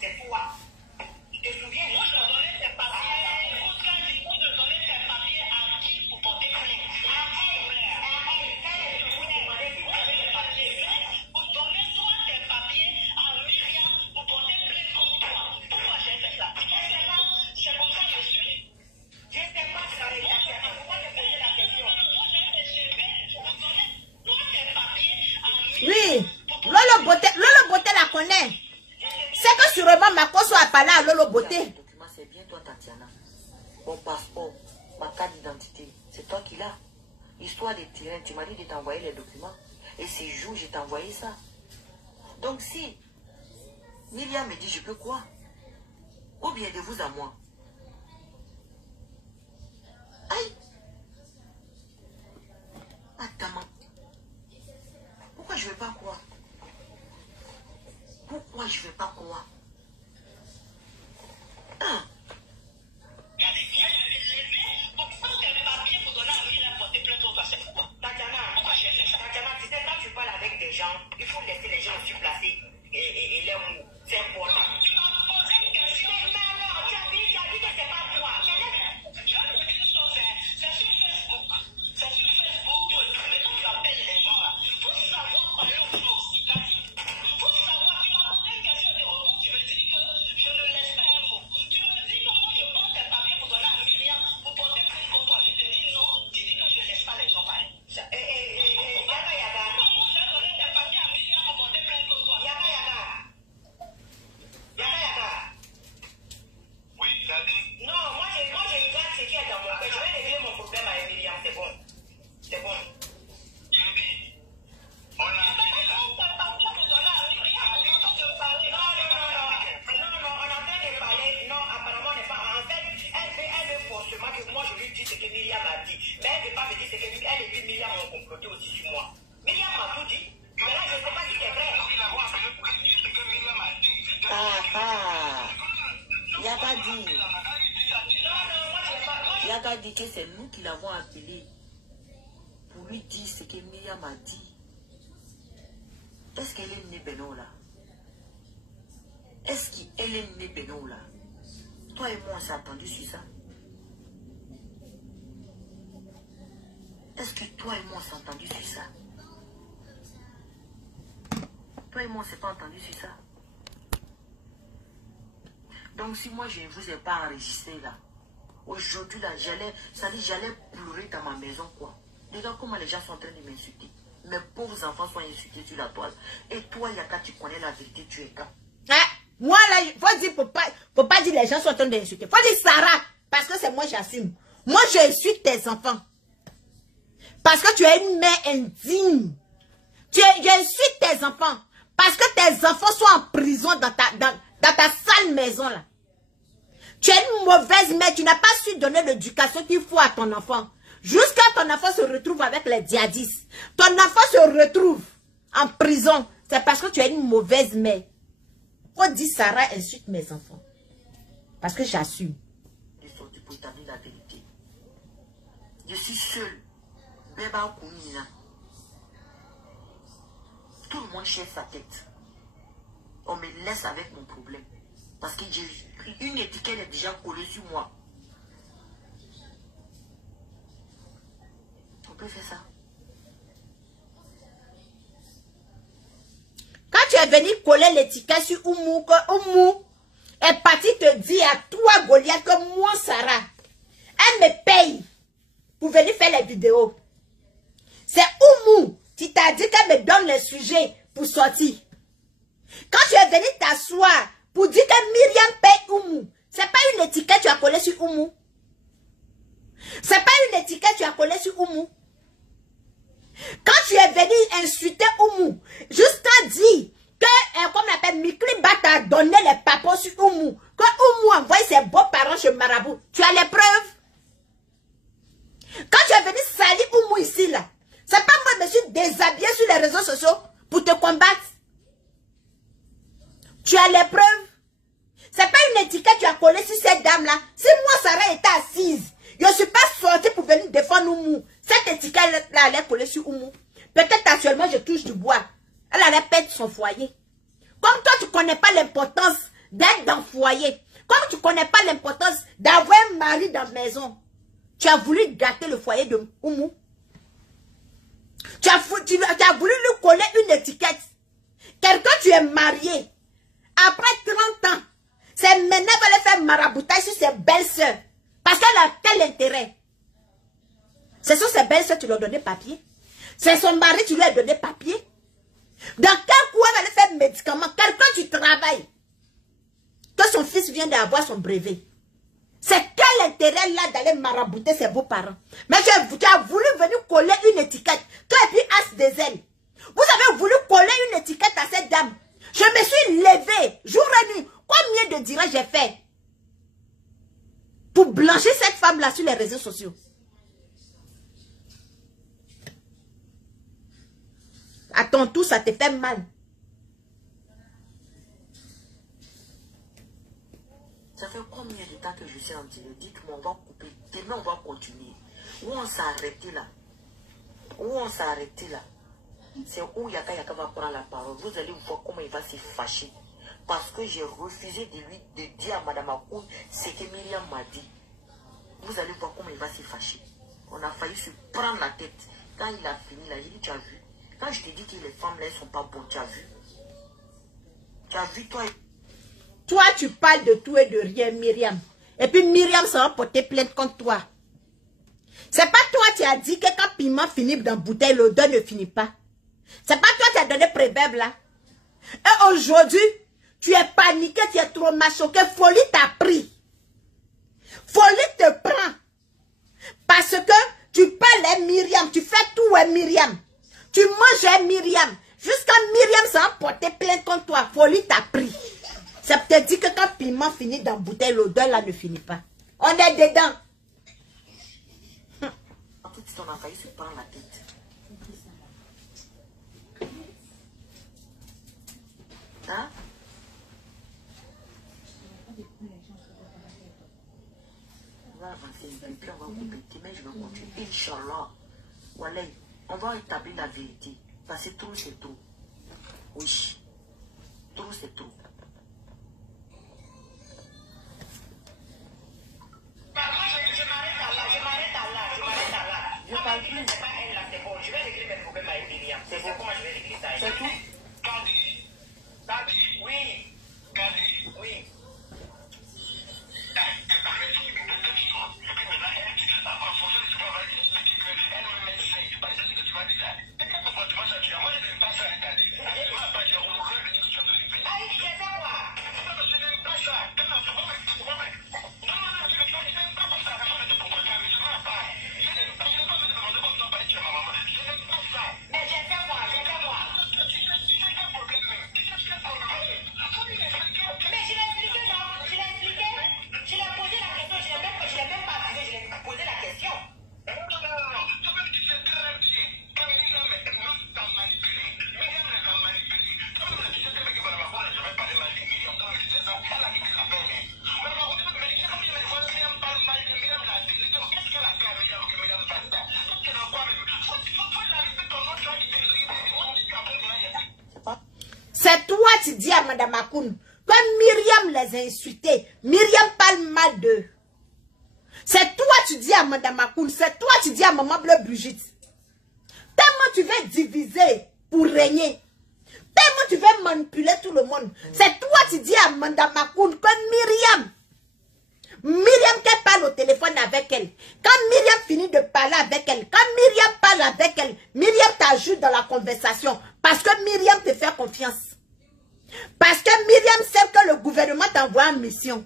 C'est toi. Tu te souviens? Moi, je donnais tes papiers. Vous te donnez tes papiers à qui pour porter plainte? À elle. Vous demandez si vous avez les papiers. Vous donnez soit tes papiers à Myriam pour porter plainte contre toi. Pourquoi j'ai fait ça? C'est comme ça que je suis. Je ne sais pas si ça les a. Pourquoi te poser la question? Moi, je vais vous donner soit tes papiers à Myriam. Oui. Lolo Beauté la connaît. C'est que sûrement ma cause a parlé à Lolo Beauté. C'est bien toi, Tatiana. Mon passeport, ma carte d'identité, c'est toi qui l'as. Histoire de terrain, tu m'as dit de t'envoyer les documents. Et ces jours, je t'ai envoyé ça. Donc si Myriam me dit, je peux quoi? Ou bien de vous à moi. Aïe. Moi, je ne vais pas croire. Tatiana, tu sais, quand tu parles avec des gens, il faut laisser les gens aussi placer et leurs mots. C'est important. Tu m'as posé une question. Mais non, tu as dit que c'est pas toi. Je vous dis une chose, c'est sur Facebook. C'est sur Facebook que tu appelles les gens là. Pour savoir parler aux gens aussi. Pour savoir, tu m'as posé une question de retour, tu me dis que je ne laisse pas un mot. Tu me dis que moi je porte tes papiers pour donner à Myriam, pour porter plus contre toi. Je te dis non, tu dis que je ne laisse pas les gens parler. Moi je lui dis ce que Myriam a dit, mais elle ne veut pas me dire ce que elle et Myriam ont comploté aussi sur moi. Myriam m'a tout dit, mais là je ne sais pas si c'est vrai. Il n'a pas dit. Il n'a pas dit que c'est nous qui l'avons appelé pour lui dire ce que Myriam a dit. Est-ce qu'elle est née Beno là? Est-ce qu'elle est née Beno là? Toi et moi on s'est attendu sur ça. Est-ce que toi et moi on s'est entendu sur ça? Toi et moi on s'est pas entendu sur ça. Donc si moi je ne vous ai pas enregistré là, aujourd'hui là, j'allais pleurer dans ma maison quoi. Regarde comment les gens sont en train de m'insulter. Mes pauvres enfants sont insultés sur la toile. Et toi Yaka, tu connais la vérité, tu es quand? Moi là, faut dire, faut pas dire les gens sont en train d'insulter. Faut dire Sarah, parce que c'est moi j'assume. Moi je suis tes enfants. Parce que tu es une mère indigne. Je suis tes enfants. Parce que tes enfants sont en prison dans ta sale maison là. Tu es une mauvaise mère. Tu n'as pas su donner l'éducation qu'il faut à ton enfant. Jusqu'à ton enfant se retrouve avec les djihadistes. Ton enfant se retrouve en prison. C'est parce que tu es une mauvaise mère. Faut dire Sarah insulte mes enfants. Parce que j'assume. Je suis sorti pour établir la vérité. Je suis seule. Béba Koumina. Tout le monde cherche sa tête. On me laisse avec mon problème. Parce que j'ai une étiquette est déjà collée sur moi. On peut faire ça. Quand tu es venu coller l'étiquette sur Oumou, que Oumou est parti te dire à toi, Goliath, que moi, Sarah, elle me paye pour venir faire les vidéos. C'est Oumou qui t'a dit qu'elle me donne les sujets pour sortir. Quand tu es venu t'asseoir pour dire que Myriam paye Oumou, c'est pas une étiquette que tu as collée sur Oumou. C'est pas une étiquette que tu as collée sur Oumou. Quand tu es venu insulter Oumou, jusqu'à dire que, comme on appelle, Mikli t'a donné les papos sur Oumou, que Oumou envoie ses beaux-parents chez Marabout, tu as les preuves. Quand tu es venu salir Oumou ici, là, c'est pas moi, je me suis déshabillé sur les réseaux sociaux pour te combattre. Tu as les preuves. C'est pas une étiquette que tu as collée sur cette dame-là. Si moi, Sarah était assise, je ne suis pas sortie pour venir défendre Oumou. Cette étiquette-là, elle est collée sur Oumou. Peut-être actuellement, je touche du bois. Elle allait perdre son foyer. Comme toi, tu ne connais pas l'importance d'être dans le foyer. Comme tu ne connais pas l'importance d'avoir un mari dans la maison. Tu as voulu gâter le foyer de Oumou. Tu as voulu lui coller une étiquette. Quelqu'un, tu es marié. Après 30 ans, c'est maintenant qu'elle va faire maraboutage sur ses belles-sœurs. Parce qu'elle a tel intérêt. C'est sur ses belles-sœurs tu lui as donné papier. C'est son mari tu lui as donné papier. Dans quel coin elle va faire médicaments? Quelqu'un tu travailles. Que son fils vient d'avoir son brevet. C'est quel intérêt là d'aller marabouter ses beaux-parents? Mais tu as voulu venir coller une étiquette. Toi et puis As des ailes. Vous avez voulu coller une étiquette à cette dame. Je me suis levée jour et nuit. Combien de dirages j'ai fait pour blanchir cette femme-là sur les réseaux sociaux? À ton tour, ça te fait mal. désolé. Dites-moi, on va couper. Demain, on va continuer. Où on s'est arrêté là? Où on s'est arrêté là? C'est où Yaka va prendre la parole. Vous allez voir comment il va se fâcher. Parce que j'ai refusé de dire à Madame Akoun ce que Myriam m'a dit. Vous allez voir comment il va se fâcher. On a failli se prendre la tête. Quand il a fini là, j'ai dit, tu as vu? Quand je t'ai dit que les femmes là, elles sont pas bonnes, tu as vu? Tu as vu toi? Toi, tu parles de tout et de rien, Myriam. Et puis Myriam ça va porter plainte contre toi. C'est pas toi qui as dit que quand piment finit dans la bouteille, l'odeur ne finit pas. C'est pas toi qui as donné préverbe là. Et aujourd'hui, tu es paniqué, tu es trop choqué. Folie t'a pris. Folie te prend. Parce que tu parles Myriam, tu fais tout Myriam. Tu manges Myriam. Jusqu'à Myriam ça va porter plainte contre toi. Folie t'a pris. Ça te dit que quand piment finit dans la bouteille, l'odeur là ne finit pas. On est dedans. En fait, on a failli se prendre la tête. Hein? On va avancer un peu, puis on va couper. Mais je vais continuer. Inch'Allah. Wallah, on va établir la vérité. Parce que trop, c'est trop. Oui. Trop, c'est trop. Je m'arrête à là. Je parle plus. C'est pas elle là, c'est bon. Je vais régler mes problèmes avec Myriam. C'est bon, comment je vais régler ça? C'est tout? Oui. Oui. C'est toi qui dis à Madame Akoun que Myriam les a insultés. Myriam parle mal d'eux. C'est toi qui dis à Madame Akoun, c'est toi qui dis à Maman Bleu Brigitte. Tellement tu veux diviser pour régner. Tellement tu veux manipuler tout le monde. C'est toi qui dis à Madame Akoun que Myriam qui parle au téléphone avec elle. Quand Myriam finit de parler avec elle, quand Myriam parle avec elle, Myriam t'ajoute dans la conversation. Parce que Myriam te fait confiance. Parce que Myriam sait que le gouvernement t'envoie en mission.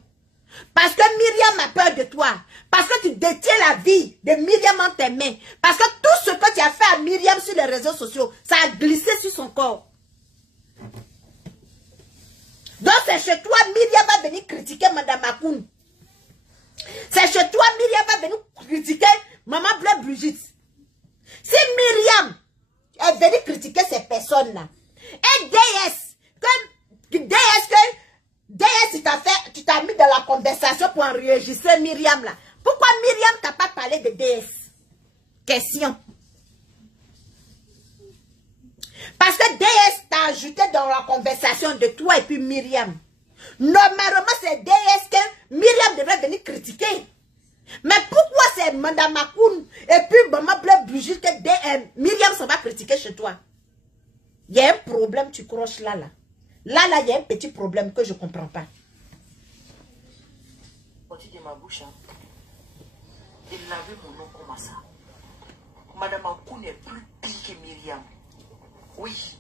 Parce que Myriam a peur de toi. Parce que tu détiens la vie de Myriam en tes mains. Parce que tout ce que tu as fait à Myriam sur les réseaux sociaux, ça a glissé sur son corps. Donc c'est chez toi, Myriam va venir critiquer Madame Akoun. C'est chez toi, Myriam va venir critiquer Maman Bleu Brigitte. Si Myriam est venue critiquer ces personnes-là, et DS, tu t'as mis dans la conversation pour enregistrer Myriam là. Pourquoi Myriam t'a pas parlé de DS? Question. Parce que DS t'a ajouté dans la conversation de toi et puis Myriam. Normalement, c'est DS que Myriam devrait venir critiquer. Mais pourquoi c'est Madame Akoun et puis Maman Bleu Brigitte que Myriam ça va critiquer chez toi? Il y a un problème, tu croches là. Là, il y a un petit problème que je ne comprends pas. Sorti de ma bouche, hein. De laver mon nom comme ça. Madame Akoun est plus pire que Myriam. Oui.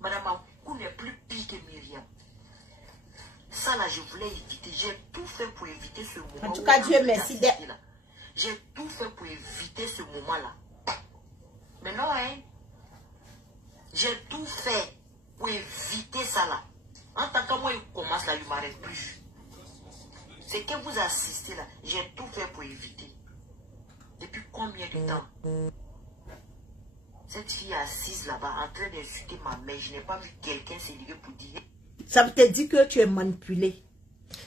Madame Akoun est plus pire que Myriam. Ça là, je voulais éviter. J'ai tout fait pour éviter ce moment. En tout cas, Dieu merci. J'ai tout fait pour éviter ce moment-là. Mais non, hein. J'ai tout fait pour éviter ça là. En tant que moi, il commence là, il ne m'arrête plus. C'est que vous assistez là. J'ai tout fait pour éviter. Depuis combien de temps? Cette fille assise là-bas en train d'insulter ma mère. Je n'ai pas vu quelqu'un se lever pour dire. Ça te dit que tu es manipulé.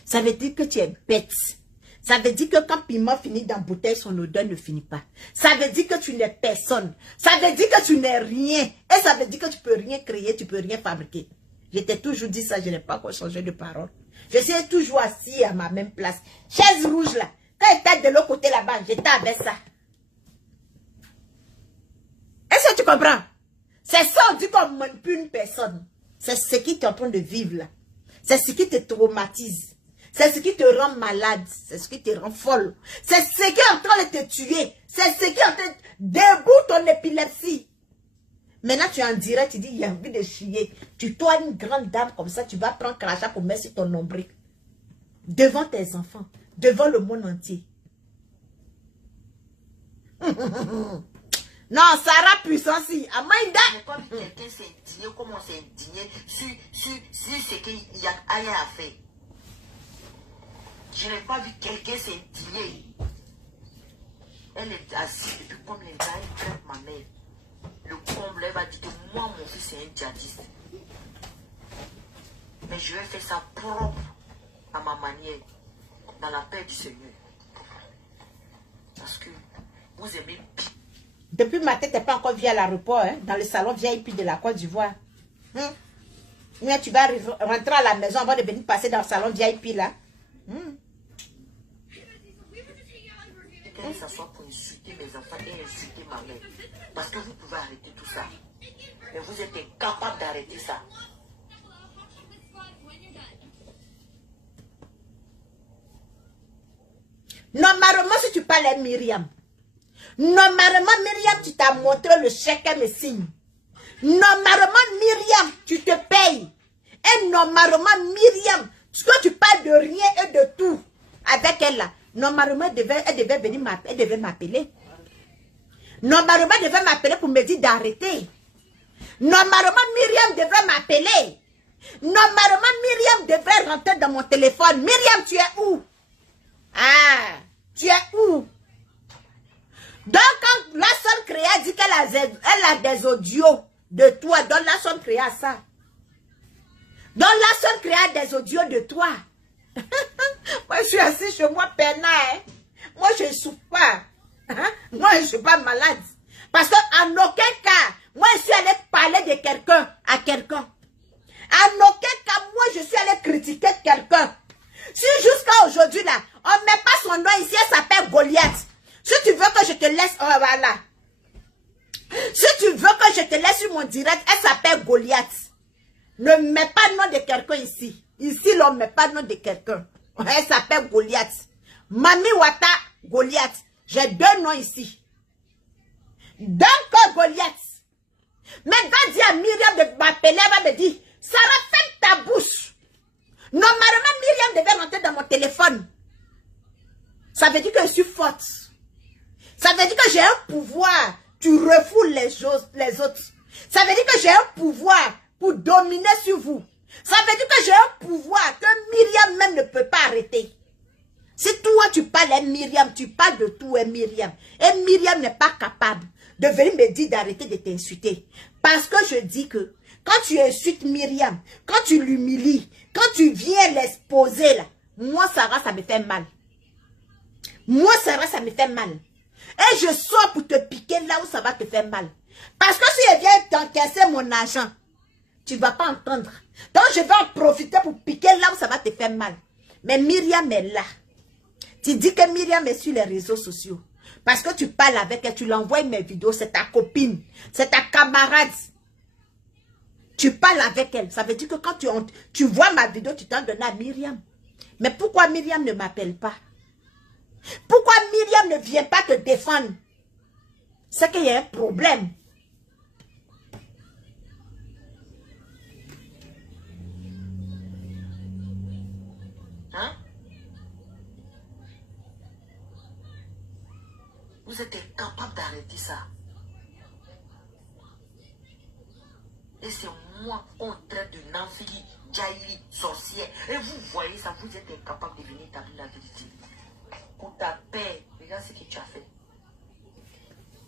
Ça veut dire que tu es bête. Ça veut dire que quand piment finit dans la bouteille, son odeur ne finit pas. Ça veut dire que tu n'es personne. Ça veut dire que tu n'es rien. Et ça veut dire que tu peux rien créer, tu peux rien fabriquer. Je t'ai toujours dit ça, je n'ai pas encore changé de parole. Je suis toujours assis à ma même place. Chaise rouge là. Quand j'étais de l'autre côté là-bas, j'étais avec ça. Est-ce que tu comprends? C'est ça, on dit qu'on ne manipule une personne. C'est ce qui est en train de vivre là. C'est ce qui te traumatise. C'est ce qui te rend malade. C'est ce qui te rend folle. C'est ce qui est en train de te tuer. C'est ce qui est en train de débout ton épilepsie. Maintenant, tu es en direct, tu dis, il y a envie de chier. Tu tois une grande dame comme ça, tu vas prendre crachat pour mettre sur ton nombril. Devant tes enfants. Devant le monde entier. Non, Sarah puissance. Amaïda. Je n'ai pas vu quelqu'un s'indigner comme on s'est indigné sur ce qu'il y a rien à faire. Je n'ai pas vu quelqu'un s'indigner. Elle est assise depuis comme les gars, elle traite ma mère. Le comble, elle va dire que moi, mon fils, c'est un djihadiste. Mais je vais faire ça propre à ma manière, dans la paix du Seigneur. Parce que vous aimez. Depuis ma tête, tu n'es pas encore venu à l'aéroport, hein, dans le salon VIP de la Côte d'Ivoire. Mais tu vas rentrer à la maison avant de venir passer dans le salon VIP là. Elle s'assoit pour insulter mes enfants et insulter ma mère. Parce que vous pouvez arrêter tout ça. Mais vous êtes incapable d'arrêter ça. Normalement, si tu parles à Myriam, normalement, Myriam, tu t'as montré le chèque, elle me signe. Normalement, Myriam, tu te payes. Et normalement, Myriam, quand tu parles de rien et de tout avec elle là, normalement, elle devait venir m'appeler. Elle devait m'appeler. Normalement, elle devait m'appeler pour me dire d'arrêter. Normalement, Myriam devrait m'appeler. Normalement, Myriam devrait rentrer dans mon téléphone. Myriam, tu es où? Ah, tu es où? Donc, quand la sonne créa dit qu'elle a des audios de toi, donc la sonne créa ça. Donc, la sonne créa des audios de toi. Moi, je suis assis chez moi, peinard. Hein? Moi, je ne souffre pas. Hein? Moi, je ne suis pas malade. Parce qu'en aucun cas, moi, je suis allé parler de quelqu'un à quelqu'un. En aucun cas, moi, je suis allé critiquer quelqu'un. Si jusqu'à aujourd'hui, là, on ne met pas son nom ici, elle s'appelle Goliath. Si tu veux que je te laisse, oh, voilà. Si tu veux que je te laisse sur mon direct, elle s'appelle Goliath. Ne mets pas le nom de quelqu'un ici. Ici, l'on ne met pas le nom de quelqu'un. Elle s'appelle Goliath. Mami Wata Goliath. J'ai deux noms ici. Donc, Goliath. Mais quand dit à Myriam de m'appeler, elle va me dire, Sarah, ferme ta bouche. Normalement, Myriam devait rentrer dans mon téléphone. Ça veut dire que je suis forte. Ça veut dire que j'ai un pouvoir. Tu refoules les autres. Ça veut dire que j'ai un pouvoir pour dominer sur vous. Ça veut dire que j'ai un pouvoir que Myriam même ne peut pas arrêter. Si toi tu parles à Myriam, tu parles de tout à Myriam. Et Myriam n'est pas capable de venir me dire d'arrêter de t'insulter. Parce que je dis que quand tu insultes Myriam, quand tu l'humilies, quand tu viens l'exposer là, moi Sarah ça me fait mal. Moi Sarah ça me fait mal. Et je sors pour te piquer là où ça va te faire mal. Parce que si elle vient t'encaisser mon argent, tu ne vas pas entendre. Donc je vais en profiter pour piquer là où ça va te faire mal. Mais Myriam est là. Tu dis que Myriam est sur les réseaux sociaux. Parce que tu parles avec elle, tu l'envoies mes vidéos, c'est ta copine, c'est ta camarade. Tu parles avec elle. Ça veut dire que quand tu vois ma vidéo, tu t'en donnes à Myriam. Mais pourquoi Myriam ne m'appelle pas? Pourquoi Myriam ne vient pas te défendre? C'est qu'il y a un problème. Hein? Vous êtes incapable d'arrêter ça. Et c'est moi qu'on traite de Namfili, Djaïli, sorcière. Et vous voyez ça, vous êtes incapable de venir établir la vérité. Pour ta paix, regarde ce que tu as fait.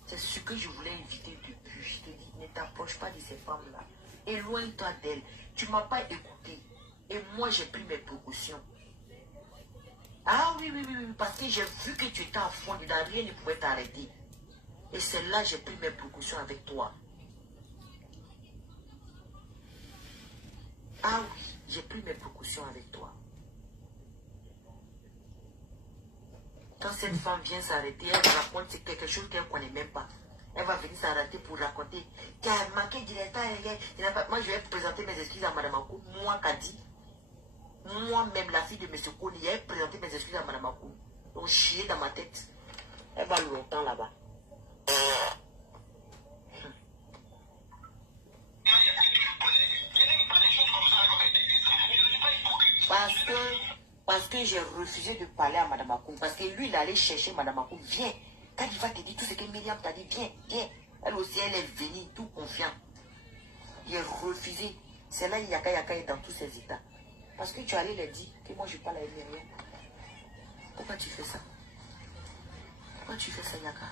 C'est ce que je voulais éviter depuis. Je te dis, ne t'approche pas de ces femmes-là. Éloigne-toi d'elles. Tu ne m'as pas écouté. Et moi, j'ai pris mes précautions. Ah oui, oui, oui, oui, parce que j'ai vu que tu étais à fond, rien ne pouvait t'arrêter. Et c'est là que j'ai pris mes précautions avec toi. Ah oui, j'ai pris mes précautions avec toi. Quand cette femme vient s'arrêter, elle raconte quelque chose qu'elle ne connaît même pas. Elle va venir s'arrêter pour raconter qu'elle a manqué du retard. Moi, je vais présenter mes excuses à Mme Akou. Moi, Kadi. Moi-même, la fille de M. Kony, elle a présenté mes excuses à Mme Akou. Donc, chier dans ma tête. Elle va longtemps là-bas. Parce que j'ai refusé de parler à Mme Akou. Parce que lui, il allait chercher Mme Akou. Viens. Quand il va te dire tout ce que Myriam t'a dit, viens, viens. Elle aussi, elle est venue, tout confiant. J'ai refusé. C'est là Yaka Yaka est dans tous ses états. Parce que tu allais leur dire que moi je parle avec Myriam. Pourquoi tu fais ça? Pourquoi tu fais ça, Yaka?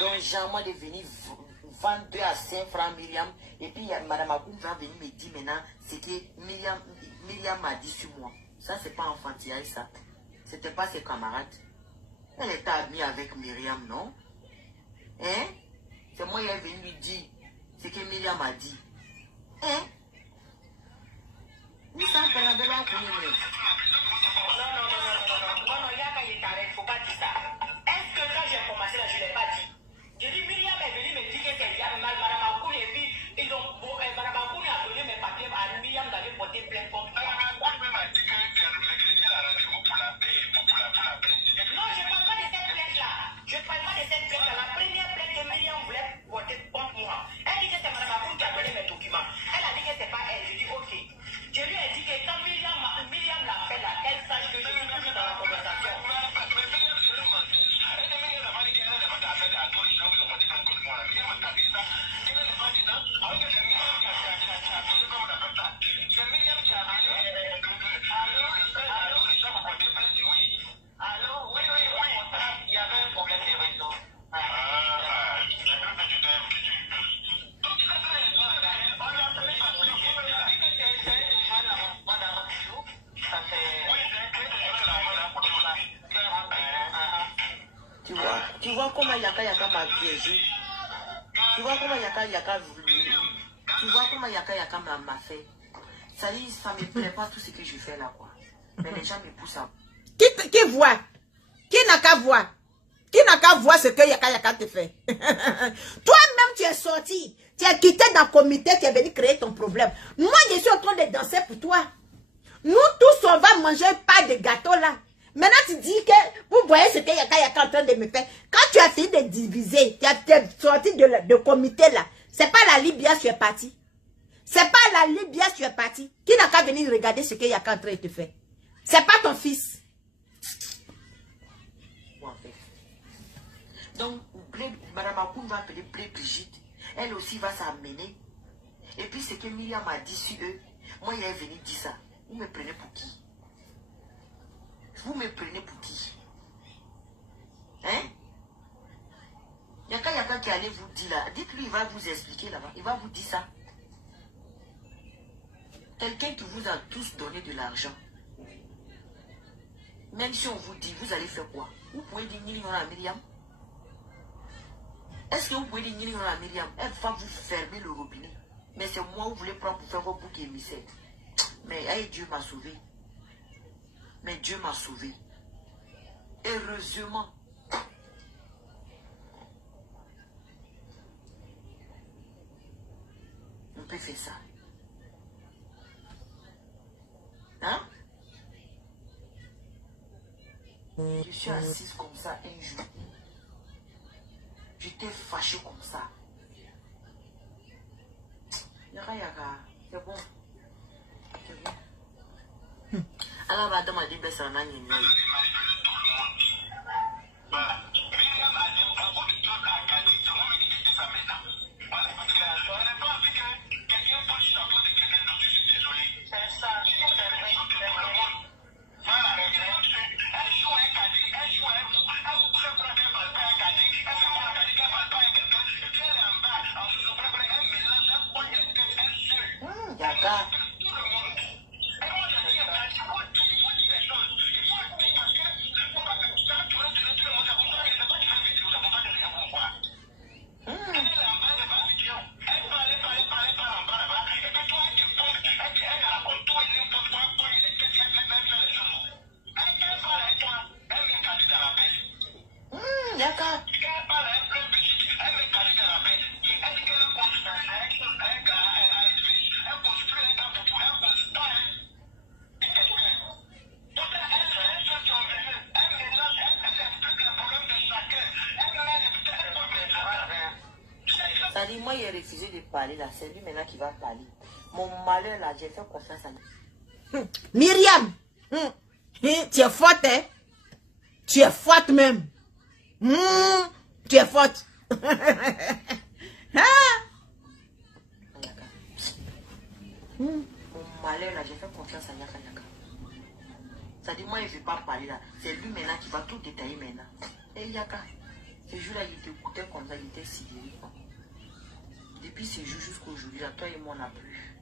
Donc, Jean-Moi est venu vendre 2 à 5 francs Myriam. Et puis, Mme Akoum va venir me dire maintenant, c'est que Myriam m'a dit sur moi. Ça, c'est pas enfantillage, ça. C'était pas ses camarades. Elle était amie avec Myriam, non? Hein? C'est moi qui est venu lui dire ce que Myriam a dit. Hein? Où ça, on peut la belle en premier? Non, Yaka, il t'arrête, faut pas dire ça. Est-ce que quand j'ai commencé là, je ne l'ai pas dit? J'ai dit, Myriam est venue me dire que c'est Mme Akoum et puis Mme Akoum a donné mes papiers à Myriam d'aller porter plainte contre moi. Non, je ne parle pas de cette plainte-là. Je ne parle pas de cette plainte-là. La première plainte que Myriam voulait porter contre moi. Elle dit que c'est Mme Akoum qui a donné mes documents. Elle a dit que c'est pas elle. Je dis, ok. Je lui ai dit que quand Myriam l'appelle là, elle sache que je suis toujours dans la conversation. Tu vois comment Yaka Yaka m'a piégé. Tu vois comment Yaka Yaka m'a fait. Ça dit, ça ne me plaît pas tout ce que je fais là, quoi. Mais les gens me poussent à... Qui voit? Qui n'a qu'à voir? Qui n'a qu'à voir ce que Yaka Yaka te fait? Toi-même, tu es sorti. Tu es quitté dans le comité, tu es venu créer ton problème. Moi, je suis en train de danser pour toi. Nous tous, on va manger pas de gâteau là. Maintenant, tu dis que vous voyez ce que Yaka Yaka est en train de me faire. Quand tu as fini de diviser, tu es sorti de comité là. C'est pas la Libye, tu es parti. C'est pas la Libye, tu es parti. Qui n'a qu'à venir regarder ce que Yaka est en train de te faire? C'est pas ton fils. Donc, Mme Akoum va appeler Brigitte. Elle aussi va s'amener. Et puis, ce que Myriam a dit sur eux, moi, il est venu dire ça. Vous me prenez pour qui? Vous me prenez pour qui? Hein? Yaka Yaka qui allait vous dire là. Dites-lui, il va vous expliquer là-bas. Il va vous dire ça. Quelqu'un qui vous a tous donné de l'argent. Même si on vous dit, vous allez faire quoi? Vous pouvez dire Nilion à Myriam? Est-ce que vous pouvez dire Nilion à Myriam? Elle va vous fermer le robinet. Mais c'est moi, vous voulez prendre pour faire vos boucs émissaires. Mais hey, Dieu m'a sauvé. Mais Dieu m'a sauvé. Heureusement. On peut faire ça. Hein? Je suis assise comme ça un jour. J'étais fâchée comme ça. Yaka Yaka, c'est bon. C'est bon. Alors, madame a dit, ben, ça n'a rien. dit, moi, il a refusé de parler là. C'est lui maintenant qui va parler. Mon malheur là, j'ai fait confiance à lui. Myriam, tu es forte, hein? Tu es forte même. Tu es forte. Mon malheur là, j'ai fait confiance à Yaka Yaka. Ça dit, moi, il ne veut pas parler là. C'est lui maintenant qui va tout détailler maintenant. Et Yaka, ce jour-là, il t'écoutait comme ça, il était sidéré. Depuis ce jour jusqu'aujourd'hui, là, toi et moi, on n'a plus.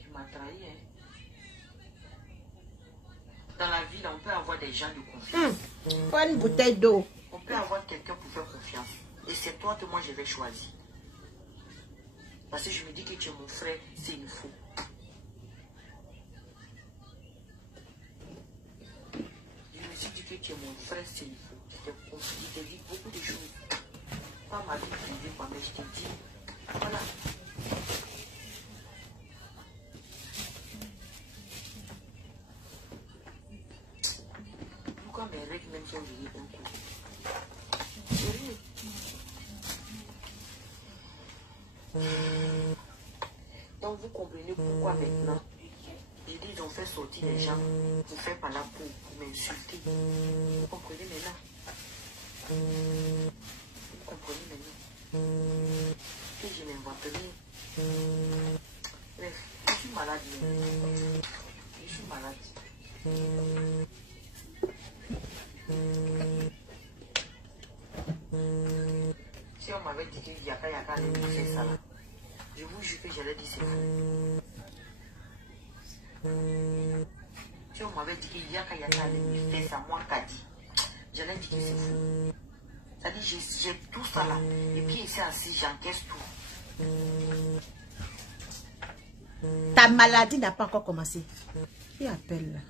Tu m'as trahi, hein. Dans la vie, là, on peut avoir des gens de confiance. Prends une bouteille d'eau. On peut avoir quelqu'un pour faire confiance. Et c'est toi que moi, je vais choisir. Parce que je me dis que tu es mon frère, c'est une faux. Je me suis dit que tu es mon frère, c'est une faux. Je t'ai dit beaucoup de choses. Pas ma vie privée, mais je t'ai dit, voilà. Pourquoi mes règles même sont venues d'un coup? Sérieux. Donc vous comprenez pourquoi maintenant j'ai dit ils ont fait sortir les gens pour faire par là pour m'insulter. Vous comprenez maintenant? Vous comprenez maintenant? Que je m'invente rien. Bref, je suis malade. Je suis malade. Si on m'avait dit que Yaka Yaka allait me faire ça là, je vous jure que j'allais dire c'est faux. Si on m'avait dit que Yaka Yaka allait me faire ça, moi Kadi, j'allais dire que c'est faux. C'est-à-dire j'ai tout ça là, et puis ici assis, j'encaisse tout. Ta maladie n'a pas encore commencé. Qui appelle là?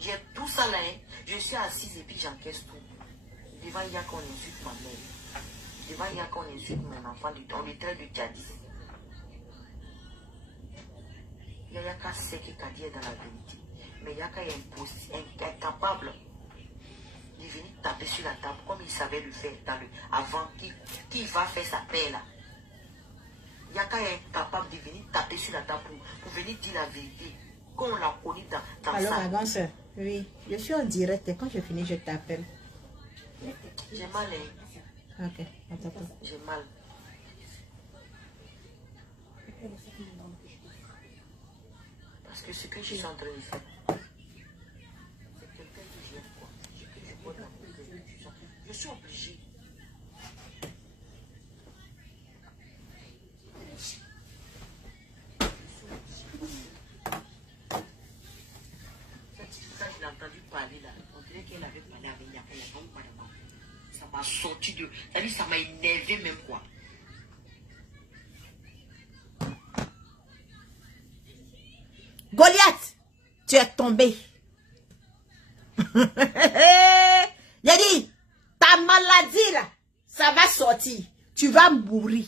J'ai tout ça là, hein. Je suis assise et puis j'encaisse tout. Devant Yaka, on insulte ma mère. Devant Yaka, on insulte mon enfant, on le traite de djihadiste. Yaka sait que Kadi est dans la vérité. Mais Yaka est incapable de venir taper sur la table comme il savait le faire avant qu'il va faire sa paix là. Yaka est incapable de venir taper sur la table pour venir dire la vérité. Qu'on l'a connu dans alors, ça. ma grande soeur, oui, je suis en direct et quand je finis, je t'appelle. J'ai mal, hein. Ok, attends. J'ai mal. Parce que ce que je suis en train de faire, c'est quelqu'un que j'aime, quoi. Je suis obligé. Ça, je l'ai entendu parler là. On dirait qu'elle avait parlé avec Yaka Yaka ou Madame. Ça m'a sorti de. C'est-à-dire, ça m'a énervé même, quoi. Goliath, tu es tombé. Il a dit, ta maladie là, ça va sortir. Tu vas mourir.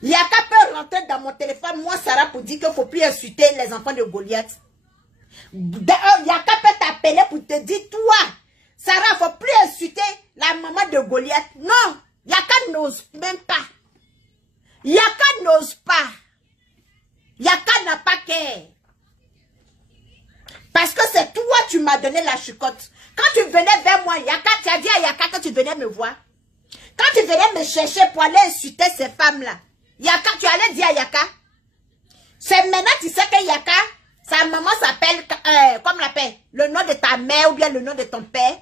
Yaka peut rentrer dans mon téléphone, moi Sarah, pour dire qu'il ne faut plus insulter les enfants de Goliath. Yaka peut t'appeler pour te dire, toi, Sarah, il ne faut plus insulter la maman de Goliath. Non, Yaka n'ose même pas. Yaka n'ose pas. Yaka n'a pas cœur. Parce que c'est toi, tu m'as donné la chicotte. Quand tu venais vers moi, Yaka, tu as dit à Yaka que tu venais me voir. Quand tu venais me chercher pour aller insulter ces femmes-là, Yaka, tu allais dire à Yaka. C'est maintenant tu sais que Yaka, sa maman s'appelle, comme l'appelle, le nom de ta mère ou bien le nom de ton père.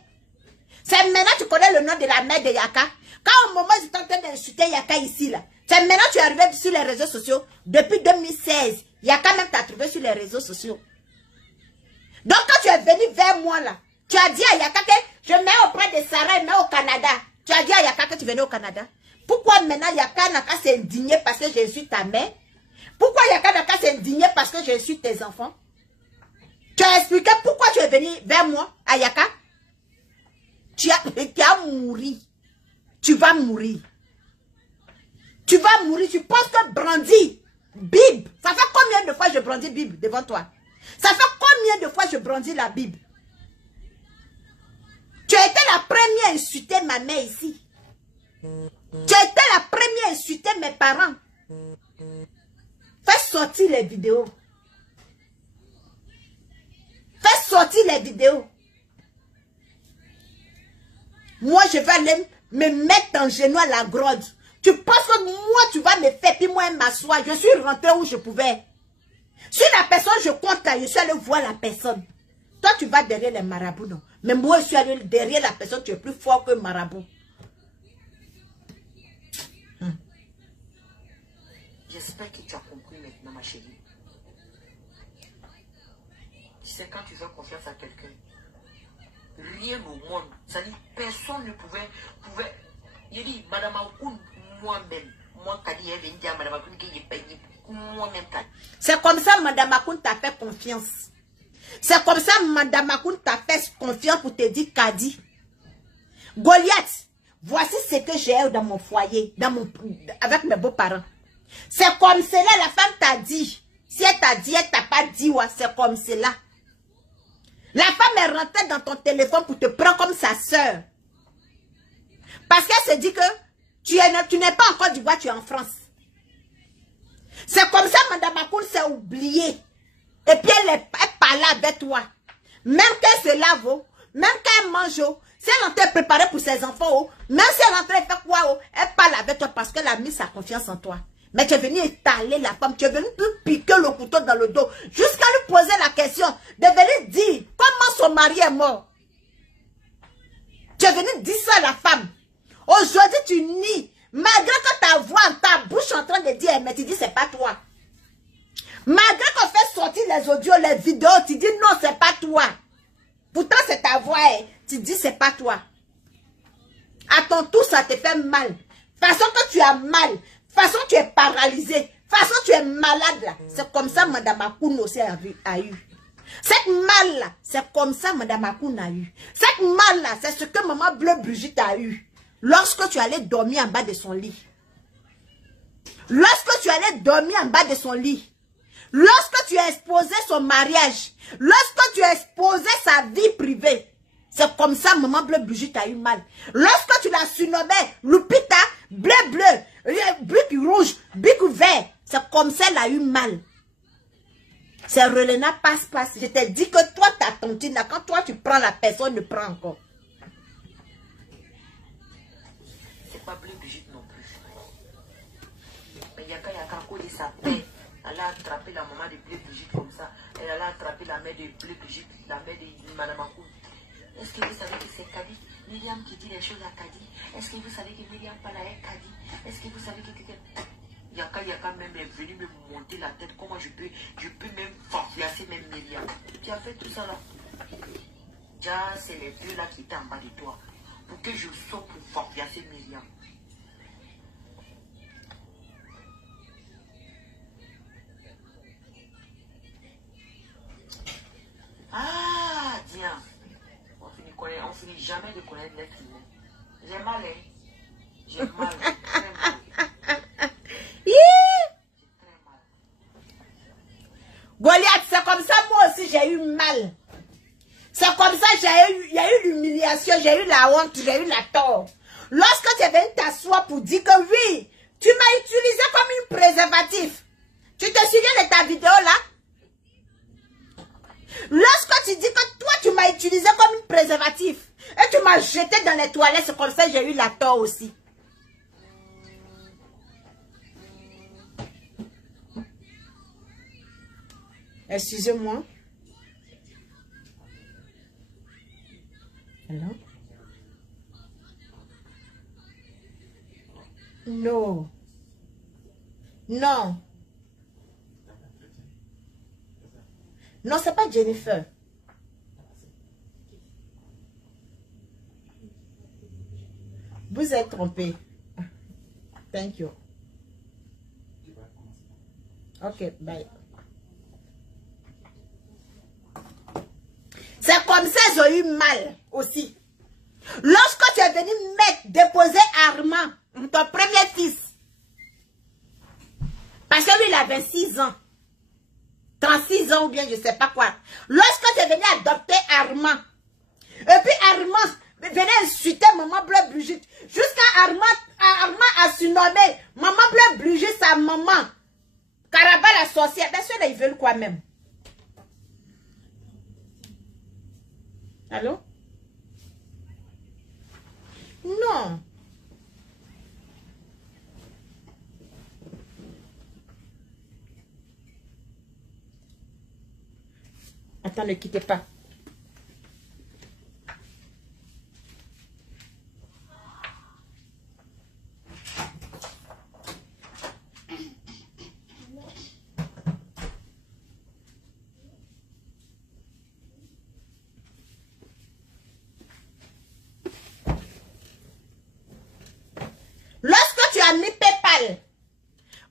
C'est maintenant tu connais le nom de la mère de Yaka. Quand au moment où tu es en train d'insulter Yaka ici, là, c'est maintenant tu es arrivé sur les réseaux sociaux. Depuis 2016, Yaka même t'a trouvé sur les réseaux sociaux. Donc quand tu es venu vers moi là, tu as dit à Yaka que je mets auprès de Sarah et mets au Canada. Tu as dit à Yaka que tu venais au Canada. Pourquoi maintenant Yaka n'a qu'à s'indigner parce que je suis ta mère? Pourquoi Yaka n'a qu'à s'indigner parce que je suis tes enfants? Tu as expliqué pourquoi tu es venu vers moi, à Yaka? tu as mouru. Tu vas mourir. Tu vas mourir. Tu penses que brandis Bible. Ça fait combien de fois je brandis Bible devant toi? Ça fait combien de fois je brandis la Bible? Tu as été la première à insulter ma mère ici. Tu as été la première à insulter mes parents. Fais sortir les vidéos. Fais sortir les vidéos. Moi, je vais aller me mettre en genou à la grotte. Tu penses que moi, tu vas me faire, puis moi, m'asseoir. Je suis rentrée où je pouvais. Si la personne, je compte là, je suis allée voir la personne. Toi, tu vas derrière les marabouts, non. Mais moi, je suis allée derrière la personne, tu es plus fort que marabout. J'espère que tu as compris maintenant, ma chérie. Tu sais, quand tu fais confiance à quelqu'un, rien au monde, ça dit, personne ne pouvait, il dit, Madame Akoun, moi-même, moi, Kadi, elle vient dire, Madame Akoun, qui est payé, moi-même, Kadi. C'est comme ça, Madame Akoun t'a fait confiance. C'est comme ça, Madame Akoun t'a fait confiance pour te dire, Kadi. Goliath, voici ce que j'ai dans mon foyer, avec mes beaux-parents. C'est comme cela, la femme t'a dit. Si elle t'a dit, elle t'a pas dit, ouais, c'est comme cela. La femme est rentrée dans ton téléphone pour te prendre comme sa soeur. Parce qu'elle se dit que tu n'es pas encore du bois, tu es en France. C'est comme ça, Madame Akoun s'est oubliée. Et puis elle parle avec toi. Même qu'elle se lave, même qu'elle mange, si elle est en train de préparer pour ses enfants, même si elle est en train de faire quoi, elle parle avec toi parce qu'elle a mis sa confiance en toi. Mais tu es venu étaler la femme, tu es venu lui piquer le couteau dans le dos, jusqu'à lui poser la question, de venir dire comment son mari est mort. Tu es venu dire ça à la femme. Aujourd'hui, tu nies, malgré que ta voix, ta bouche en train de dire, mais tu dis c'est pas toi. Malgré qu'on fait sortir les audios, les vidéos, tu dis non, c'est pas toi. Pourtant, c'est ta voix, tu dis c'est pas toi. À ton tour, ça te fait mal. Façon que tu as mal. Façon tu es paralysé. Façon tu es malade là. C'est comme ça Madame Akoun aussi a eu. Cette mal là, c'est comme ça Madame Akoun a eu. Cette mal là, c'est ce que Maman Bleu Brigitte a eu. Lorsque tu allais dormir en bas de son lit. Lorsque tu allais dormir en bas de son lit. Lorsque tu as exposé son mariage. Lorsque tu as exposé sa vie privée. C'est comme ça Maman Bleu Brigitte a eu mal. Lorsque tu l'as surnommé Lupita, bleu, brique rouge, brique vert. C'est comme ça elle a eu mal. C'est Relena passe. Je t'ai dit que toi, ta tontine, là, quand toi tu prends la personne, ne prend encore. C'est pas bleu Brigitte non plus. Mais Yaka collé sa paix. Elle a attrapé la maman de bleu Brigitte comme ça. Elle a attrapé la mère de bleu Brigitte, la mère de Madame Akoun. Est-ce que vous savez que c'est Kadi? Myriam qui dit les choses à Kadi. Est-ce que vous savez que Myriam parle avec Kadi? Est-ce que vous savez que Yaka même est venu me monter la tête. Comment je peux même farfiasser même Myriam? Tu as fait tout ça là. Déjà, c'est les deux là qui étaient en bas de toi. Pour que je sorte pour farfiasser Myriam. Ah, tiens. On finit jamais de connaître l'être humain. J'ai mal, hein. J'ai mal, très mal. J'ai très mal. Goliath, c'est comme ça, moi aussi, j'ai eu mal. C'est comme ça, il y a eu l'humiliation, j'ai eu la honte, j'ai eu la tort. Lorsque tu es venu t'asseoir pour dire que oui, tu m'as utilisé comme une préservatif. Tu te souviens de ta vidéo là? Lorsque tu dis que toi, tu m'as utilisé comme une préservatif et tu m'as jeté dans les toilettes, c'est comme ça que j'ai eu la tort aussi. Excusez-moi. Hello? Non. Non. Non, c'est pas Jennifer. Vous êtes trompé. Thank you. Ok, bye. C'est comme ça qu'ils ont eu mal aussi. Lorsque tu es venu déposer Armand, ton premier fils, parce que lui, il a 26 ans, 36 ans ou bien je ne sais pas quoi. Lorsque tu es venu adopter Armand, et puis Armand venait insulter maman Bleu Brigitte, jusqu'à Armand a surnommé maman Bleu Brigitte sa maman, Caraba la sorcière. Bien sûr, ils veulent quoi même? Allô? Non. Attends, ne quittez pas. Lorsque tu as mis PayPal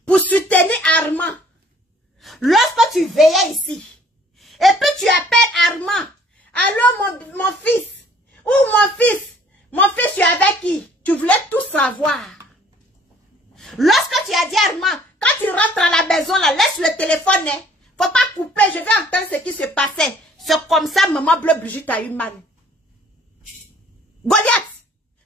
pour soutenir Armand, lorsque tu veillais ici, et puis tu appelles Armand, allô mon fils, ou mon fils tu es avec qui? Tu voulais tout savoir. Lorsque tu as dit Armand, quand tu rentres à la maison, là, laisse le téléphone, hein. Faut pas couper, je vais entendre ce qui se passait. C'est comme ça, maman Bleu Brigitte a eu mal. Goliath,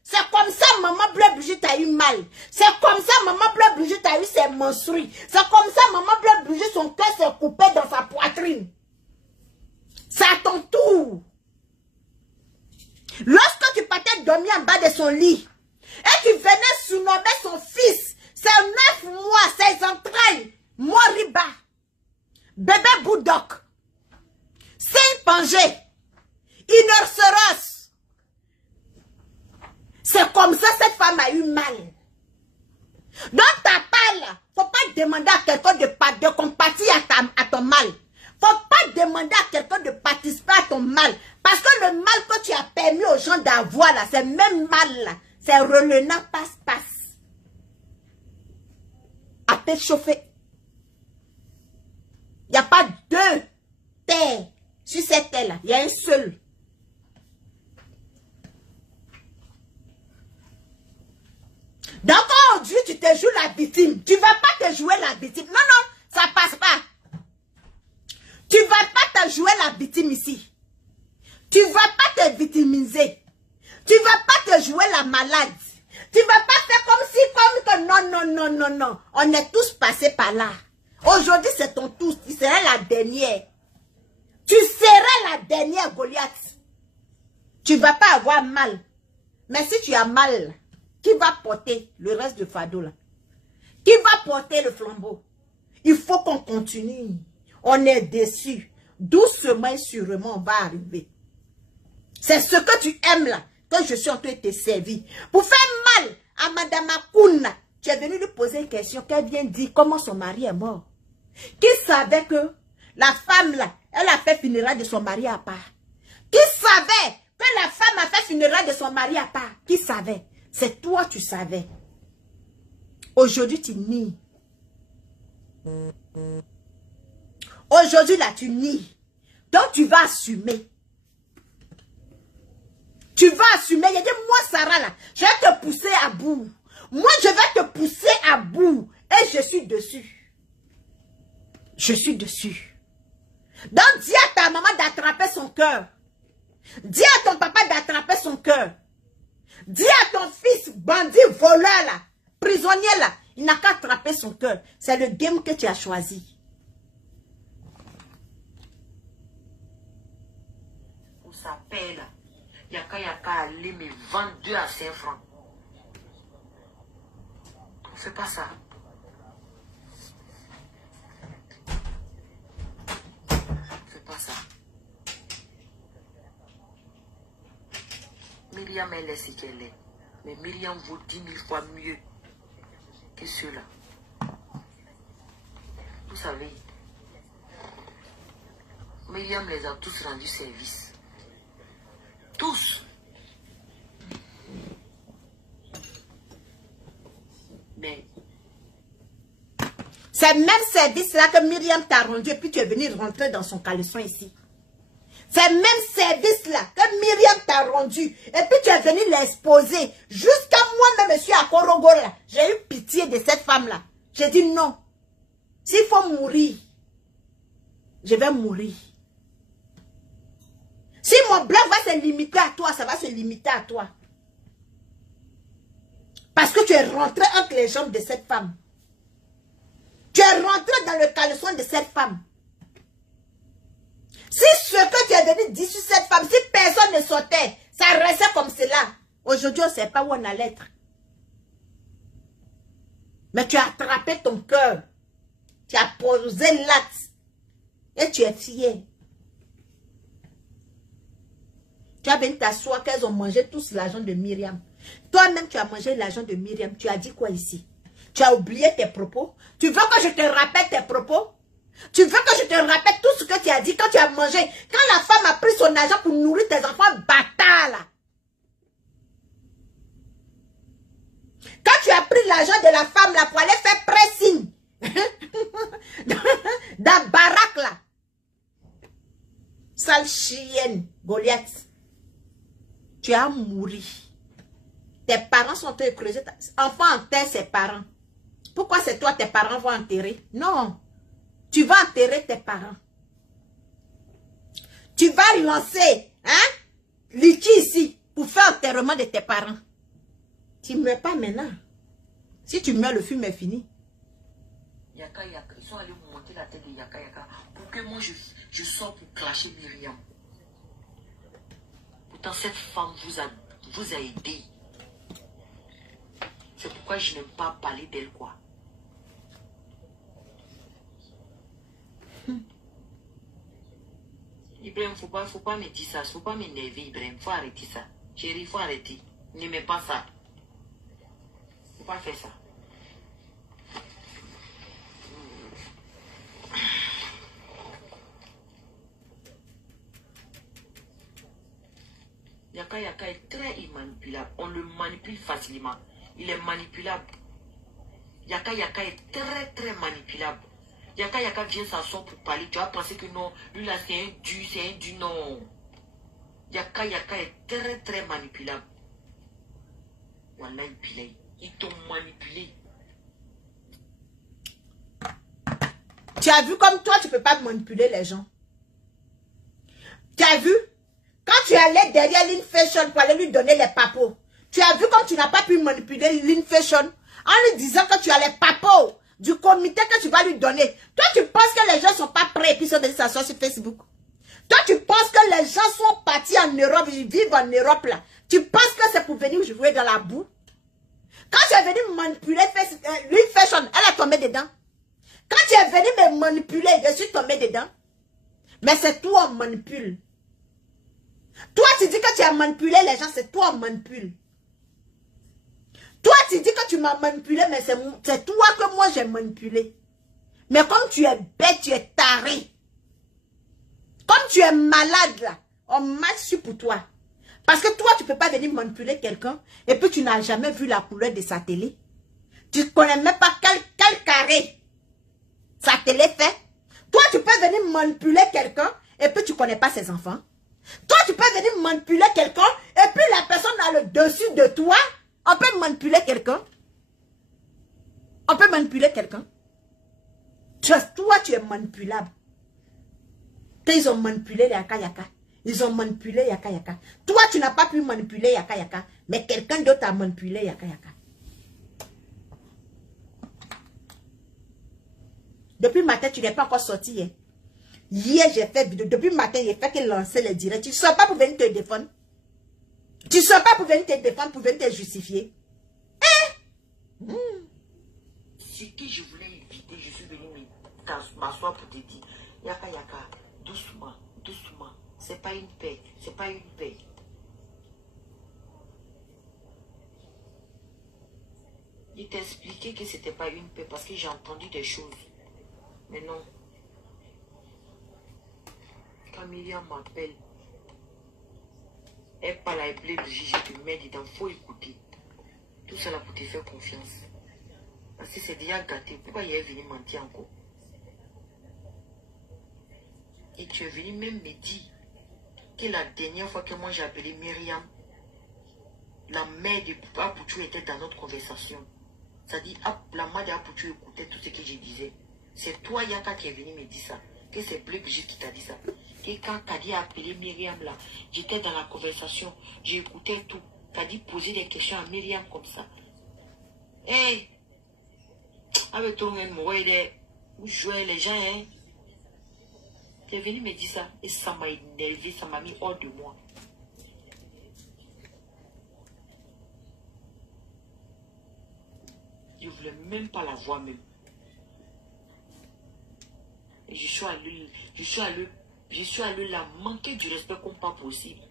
c'est comme ça, maman Bleu Brigitte a eu mal. C'est comme ça, maman Bleu Brigitte a eu ses menstrues. C'est comme ça, maman Bleu Brigitte, son cœur s'est coupé dans sa poitrine. C'est à ton tour. Lorsque tu partais dormir en bas de son lit, et tu venais surnommer son fils, ses 9 mois, ses entrailles, Moriba, bébé Boudoc, Saint-Pangé, Inerceros. C'est comme ça cette femme a eu mal. Donc ta parle, faut pas demander à quelqu'un de compatir à ton mal. Faut pas demander à quelqu'un de participer à ton mal. Parce que le mal que tu as permis aux gens d'avoir là, c'est même mal là. C'est relenant passe-passe. À tête chauffée. Il n'y a pas deux terres sur cette terre là. Il y a un seul. Donc aujourd'hui, tu te joues la victime. Tu ne vas pas te jouer la victime. Non, non, ça passe pas. Tu ne vas pas te jouer la victime ici. Tu ne vas pas te victimiser. Tu ne vas pas te jouer la malade. Tu ne vas pas faire comme si, comme que non, non, non, non, non. On est tous passés par là. Aujourd'hui, c'est ton tour. Tu seras la dernière. Tu seras la dernière, Goliath. Tu ne vas pas avoir mal. Mais si tu as mal, qui va porter le reste de fardeau là? Qui va porter le flambeau? Il faut qu'on continue. On est déçu. Doucement et sûrement, on va arriver. C'est ce que tu aimes là, que je suis en train de te servir. Pour faire mal à Madame Akouna, tu es venu lui poser une question qu'elle vient dire comment son mari est mort. Qui savait que la femme là, elle a fait funérailles de son mari à part? Qui savait que la femme a fait funérailles de son mari à part? Qui savait? C'est toi, tu savais. Aujourd'hui, tu nies. Aujourd'hui, là, tu nies. Donc, tu vas assumer. Tu vas assumer. Il a dit, moi, Sarah, là, je vais te pousser à bout. Moi, je vais te pousser à bout. Et je suis dessus. Je suis dessus. Donc, dis à ta maman d'attraper son cœur. Dis à ton papa d'attraper son cœur. Dis à ton fils, bandit, voleur, là, prisonnier, là, il n'a qu'à attraper son cœur. C'est le game que tu as choisi. Pour sa paix, là, il n'y a qu'à aller me vendre 2 à 5 francs. On ne fait pas ça. On ne fait pas ça. Myriam, elle est ce qu'elle est. Mais Myriam vaut 10 000 fois mieux que ceux-là. Vous savez, Myriam les a tous rendus service. Tous. Mais c'est le même service là que Myriam t'a rendu et puis tu es venu rentrer dans son caleçon ici. Ces mêmes services-là que Myriam t'a rendu. Et puis tu es venu l'exposer. Jusqu'à moi-même, je suis à Korogora. J'ai eu pitié de cette femme-là. J'ai dit non. S'il faut mourir, je vais mourir. Si mon blog va se limiter à toi, ça va se limiter à toi. Parce que tu es rentré entre les jambes de cette femme. Tu es rentré dans le caleçon de cette femme. Si ce que tu es venu dire sur cette femme, si personne ne sortait, ça restait comme cela. Aujourd'hui, on ne sait pas où on allait être. Mais tu as attrapé ton cœur. Tu as posé l'acte. Et tu es fier. Tu as venu t'asseoir qu'elles ont mangé tous l'argent de Myriam. Toi-même, tu as mangé l'argent de Myriam. Tu as dit quoi ici? Tu as oublié tes propos? Tu veux que je te rappelle tes propos? Tu veux que je te rappelle tout ce que tu as dit quand tu as mangé? Quand la femme a pris son argent pour nourrir tes enfants bâtards là. Quand tu as pris l'argent de la femme là pour aller faire pressing. Dans la baraque là. Sale chienne, Goliath. Tu as mouru. Tes parents sont creusés. Enfant enterre ses parents. Pourquoi c'est toi tes parents vont enterrer? Non. Tu vas enterrer tes parents. Tu vas lancer, hein, Litchi ici, pour faire enterrement de tes parents. Tu ne meurs pas maintenant. Si tu meurs, le film est fini. Yaka Yaka, ils sont allés monter la tête de Yaka Yaka pour que moi je sors pour clasher Myriam. Pourtant, cette femme vous a aidé. C'est pourquoi je n'aime pas parler d'elle, quoi. Ibrahim, faut pas me dire ça. Faut pas m'énerver, Ibrahim. Faut arrêter ça. Chérie, faut arrêter. N'aimez pas ça. Faut pas faire ça. Yaka Yaka est très manipulable. On le manipule facilement. Il est manipulable. Yaka Yaka est très manipulable. Yaka Yaka vient s'asseoir pour parler. Tu vas penser que non, lui là c'est un du, non. Yaka Yaka est très manipulable. Voilà, ils t'ont manipulé. Tu as vu comme toi, tu ne peux pas manipuler les gens. Tu as vu? Quand tu allais derrière Lynn Fashion pour aller lui donner les papos, tu as vu comme tu n'as pas pu manipuler Lynn Fashion en lui disant que tu as les papos du comité que tu vas lui donner. Toi, tu penses que les gens ne sont pas prêts et puis ils sont venus s'asseoir sur Facebook. Toi, tu penses que les gens sont partis en Europe, ils vivent en Europe là. Tu penses que c'est pour venir jouer dans la boue? Quand tu es venu manipuler Lynn Fashion, elle a tombé dedans. Quand tu es venu me manipuler, je suis tombé dedans. Mais c'est toi on manipule. Toi, tu dis que tu as manipulé les gens, c'est toi on manipule. Toi, tu dis que tu m'as manipulé, mais c'est toi que moi j'ai manipulé. Mais comme tu es bête, tu es taré. Comme tu es malade là, on marche sur pour toi. Parce que toi, tu ne peux pas venir manipuler quelqu'un et puis tu n'as jamais vu la couleur de sa télé. Tu ne connais même pas quel carré sa télé fait. Toi, tu peux venir manipuler quelqu'un et puis tu ne connais pas ses enfants. Toi, tu peux venir manipuler quelqu'un et puis la personne a le dessus de toi. On peut manipuler quelqu'un. On peut manipuler quelqu'un. Toi, tu es manipulable. Ils ont manipulé Yaka Yaka. Ils ont manipulé Yaka Yaka. Toi, tu n'as pas pu manipuler Yaka Yaka. Mais quelqu'un d'autre a manipulé Yaka Yaka. Depuis matin, tu n'es pas encore sorti. Hein? Hier, j'ai fait vidéo. Depuis matin, j'ai fait que lancer les directs. Tu ne sors pas pour venir te défendre. Tu ne sors pas pour venir te défendre, pour venir te justifier. Hein? Ce que je voulais éviter, je suis venu m'asseoir pour te dire, Yaka Yaka, doucement, doucement. C'est pas une paix, c'est pas une paix. Il t'expliquait que c'était pas une paix parce que j'ai entendu des choses. Mais non. Quand Myriam m'appelle, elle parle à Blé, je te mets dedans, faut écouter. Tout ça là pour te faire confiance. Parce que c'est déjà gâté. Pourquoi il est venu mentir encore? Et tu es venu même me dire que la dernière fois que moi j'ai appelé Myriam, la mère de Apoutou était dans notre conversation. Ça dit, la mère de Apoutou écoutait tout ce que je disais. C'est toi, Yaka, qui est venu me dire ça. Que c'est Bleu Brigitte qui t'a dit ça. Que quand Kadi a appelé Myriam là, j'étais dans la conversation, j'écoutais tout. Kadi posait des questions à Myriam comme ça. Hey! Avec ton même, vous jouez les gens, hein? Tu es venu me dire ça et ça m'a énervé, ça m'a mis hors de moi. Je ne voulais même pas la voir même. Et je suis allé la manquer du respect comme pas possible.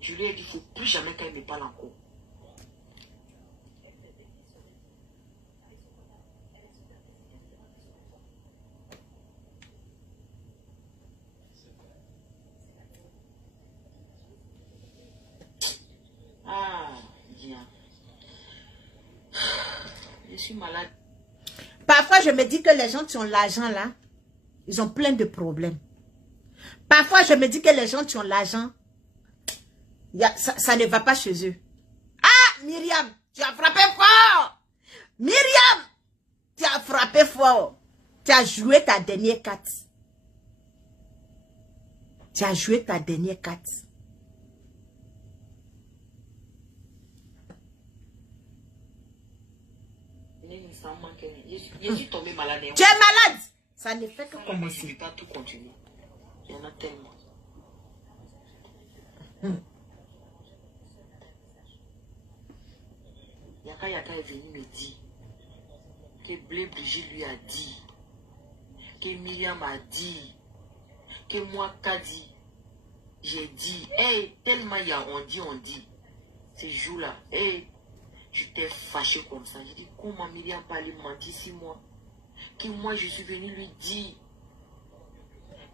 Je lui ai dit, il ne faut plus jamais qu'elle me parle encore. Ah, bien. Je suis malade. Parfois, je me dis que les gens qui ont l'argent là, ils ont plein de problèmes. Parfois, je me dis que les gens qui ont l'argent, ça ne va pas chez eux. Ah, Myriam, tu as frappé fort. Myriam, tu as frappé fort. Tu as joué ta dernière carte. Tu as joué ta dernière carte. Je suis tombée malade. Tu es malade. Ça ne fait que commencer. Je ne peux pas tout continuer. Il y en a tellement. Yaka est venu me dire que Bleu Brigitte lui a dit, que Myriam a dit, que moi Kadi, j'ai dit, hey, tellement il y a on dit, ces jours-là, hey, j'étais fâché comme ça. J'ai dit, comment Myriam peut aller mentir 6 mois? Que moi je suis venu lui dire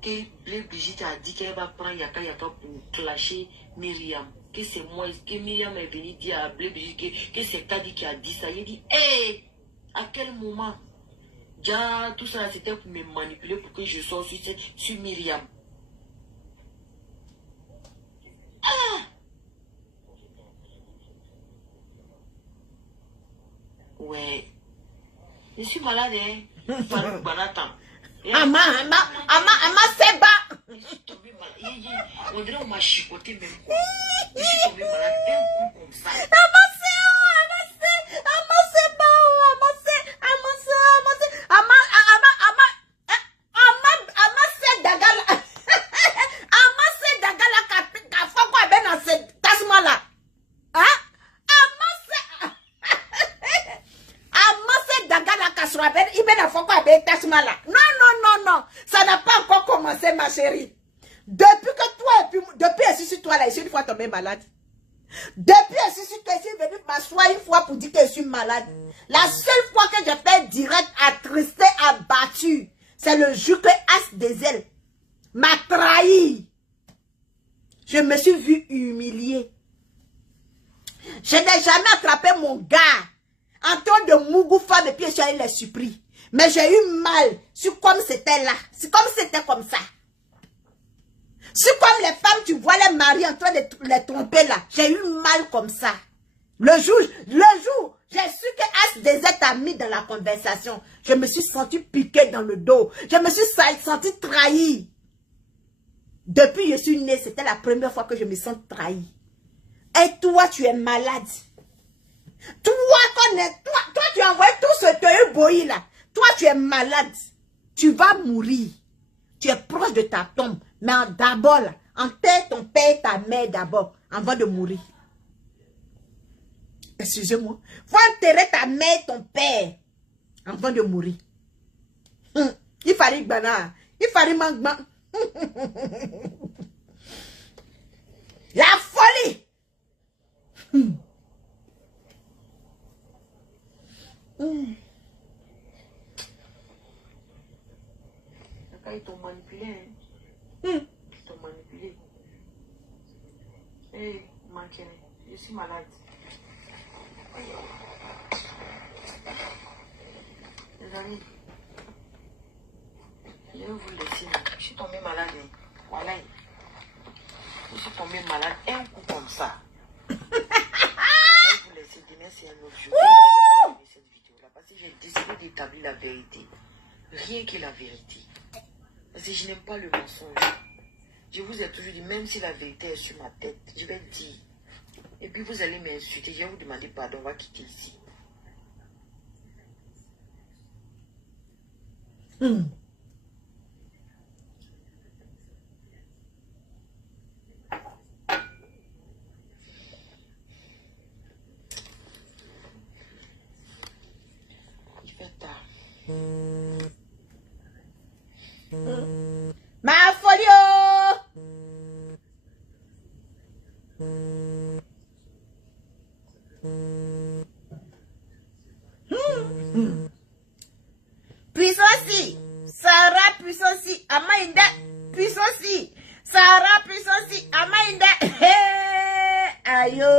que Bleu Brigitte a dit qu'elle va prendre Yaka pour clasher Myriam. Que c'est moi, que Myriam est venue dire à Bleu Brigitte que c'est Kadi qui a dit ça. Il dit, hé, à quel moment? Déjà, tout ça c'était pour me manipuler pour que je sorte sur Myriam. Ah! Ouais. Je suis malade, hein? Farou Banatan. Ama Seba. Je suis tombée malade. On dirait qu'on m'a chicoté même. Je suis tombée malade d'un coup comme ça. Non, ça n'a pas encore commencé, ma chérie. Depuis que toi, depuis assis sur toi là, je suis une fois tombée malade. Depuis assis sur toi, je suis venue m'asseoir une fois pour dire que je suis malade. La seule fois que j'ai fait direct, attristé, abattu, c'est le jour que As des ailes m'a trahi. Je me suis vue humiliée. Je n'ai jamais attrapé mon gars en train de mougou femme et puis je suis allée les supprimer. Mais j'ai eu mal sur comme c'était là. C'est comme c'était comme ça. C'est comme les femmes, tu vois les maris en train de les tromper là. J'ai eu mal comme ça. Le jour, j'ai su que As des t'a mis dans la conversation. Je me suis sentie piquée dans le dos. Je me suis sentie trahie. Depuis que je suis née, c'était la première fois que je me sens trahie. Et toi, tu es malade. Toi, tu as envoyé tout ce teuil boyi là. Toi, tu es malade. Tu vas mourir. Tu es proche de ta tombe. Mais d'abord, enterre ton père et ta mère d'abord, avant de mourir. Excusez-moi. Faut enterrer ta mère et ton père avant de mourir. Il fallait bana. Il fallait mangman. La folie. Ils t'ont manipulé. Ils t'ont manipulé. Hey, manqué. Je suis malade. Les amis, je vais vous laisser. Je suis tombée malade. Voilà. Je suis tombée malade un coup comme ça. Je vais vous laisser demain, c'est un autre jour. Je vais continuer cette vidéo-là parce que j'ai décidé d'établir la vérité. Rien que la vérité. Parce que je n'aime pas le mensonge. Je vous ai toujours dit, même si la vérité est sur ma tête, je vais dire. Et puis vous allez m'insulter, je vais vous demander pardon, on va quitter ici. Il fait tard. Ma folio. Puissance, Sarah puissance, Amainda, puissance, Sarah puissance, Amainda, ayo.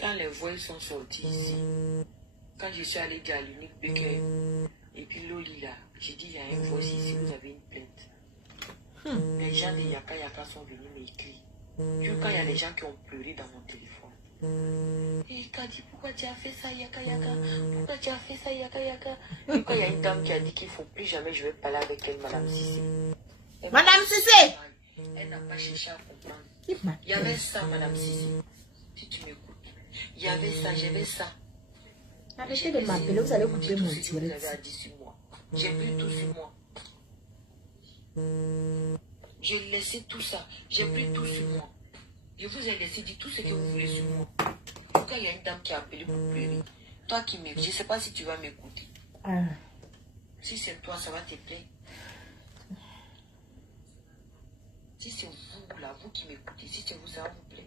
Quand les voix sont sorties ici, quand je suis allée dire à l'unique Becquer, et puis Loli là, j'ai dit il y a une voix ici, vous avez une plainte. Les gens de Yaka Yaka sont venus m'écrire. Quand il y a des gens qui ont pleuré dans mon téléphone. Et il a dit pourquoi tu as fait ça Yaka Yaka? Pourquoi tu as fait ça Yaka Yaka? Et quand il y a une dame qui a dit qu'il ne faut plus jamais je vais parler avec elle, Madame Sissé. Madame Sissé. Elle n'a pas cherché à comprendre. Il y avait ça, Madame Sissé. Si tu m'écoutes. Il y avait ça, j'avais ça. Arrêtez de m'appeler, vous allez couper mon direct. Vous direct. avez dit sur moi. J'ai pris tout sur moi. J'ai laissé tout ça. J'ai pris tout sur moi. Je vous ai laissé dire tout ce que vous voulez sur moi. Quand il y a une dame qui a appelé pour pleurer, toi qui m'écoutes, je ne sais pas si tu vas m'écouter. Si c'est toi, ça va te plaire. Si c'est vous, là, vous qui m'écoutez, si c'est vous, ça va vous plaire.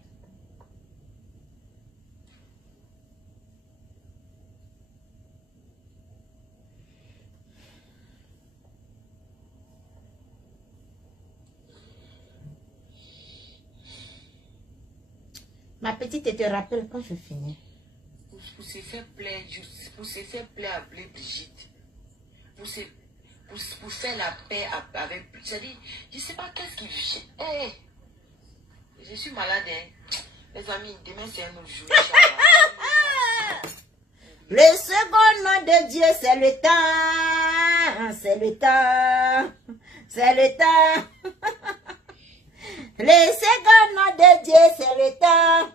Ma petite, te rappelle quand je finis. Pour se faire plaire, appeler Brigitte. Pour faire la paix avec Brigitte. C'est-à-dire, je ne sais pas qu'est-ce qu'il fait. Hey, je suis malade, hein. Les amis, demain c'est un autre jour. Le second nom de Dieu, c'est le temps. C'est le temps. C'est le temps. Le second nom de Dieu, c'est le temps.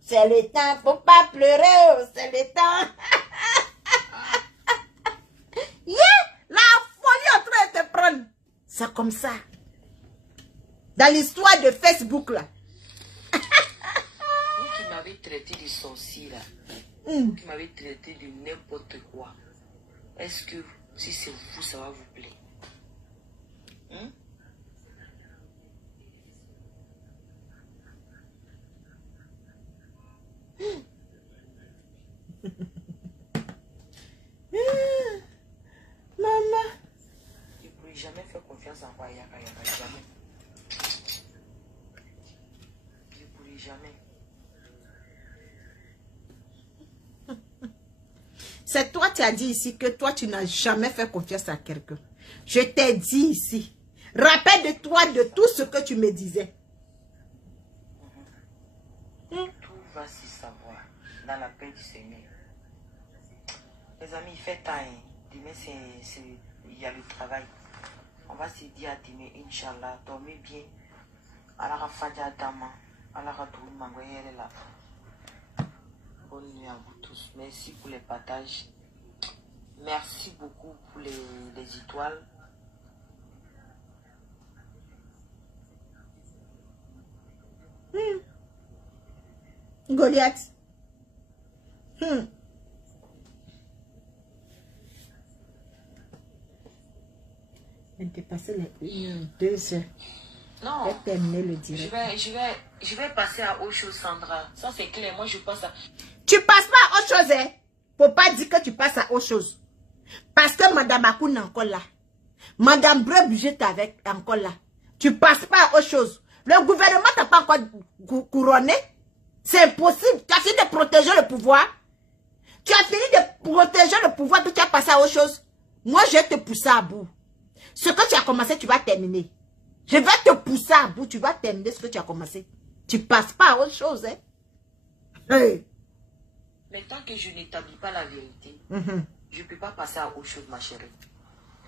C'est le temps, faut pas pleurer, c'est le temps. La folie en train de te prendre. C'est comme ça. Dans l'histoire de Facebook, là. Vous qui m'avez traité de sorcier, là. Vous qui m'avez traité de n'importe quoi. Est-ce que si c'est vous, ça va vous plaire? Maman. Je ne pourrais jamais faire confiance en moi, Yaka Yaka, jamais. Je ne pourrais jamais. C'est toi qui as dit ici que toi, tu n'as jamais fait confiance à quelqu'un. Je t'ai dit ici. Rappelle-toi de tout ce que tu me disais. Tout va s'y savoir dans la paix du Seigneur. Les amis, il fait temps. Demain, il y a le travail. On va se dire à demain, Inch'Allah. Dormez bien. Allah Fadja Dama. Allah Radoul Mangoyere là. Bonne nuit à vous tous. Merci pour les partages. Merci beaucoup pour les étoiles. Goliath. Elle dépassait les 1 2 heures. Non. Je vais terminer le direct. Je vais passer à autre chose, Sandra. Ça, c'est clair. Moi, je passe à... Tu passes pas à autre chose, hein? Faut pas dire que tu passes à autre chose. Parce que Madame Akoun est encore là. Madame Breu Budget avec encore là. Tu passes pas à autre chose. Le gouvernement t'a pas encore couronné. C'est impossible. Tu as fini de protéger le pouvoir. Tu as fini de protéger le pouvoir, puis tu as passé à autre chose. Moi, je vais te pousser à bout. Ce que tu as commencé, tu vas terminer. Je vais te pousser à bout, tu vas terminer ce que tu as commencé. Tu passes pas à autre chose, hein. Hey. Mais tant que je n'établis pas la vérité, je ne peux pas passer à autre chose, ma chérie.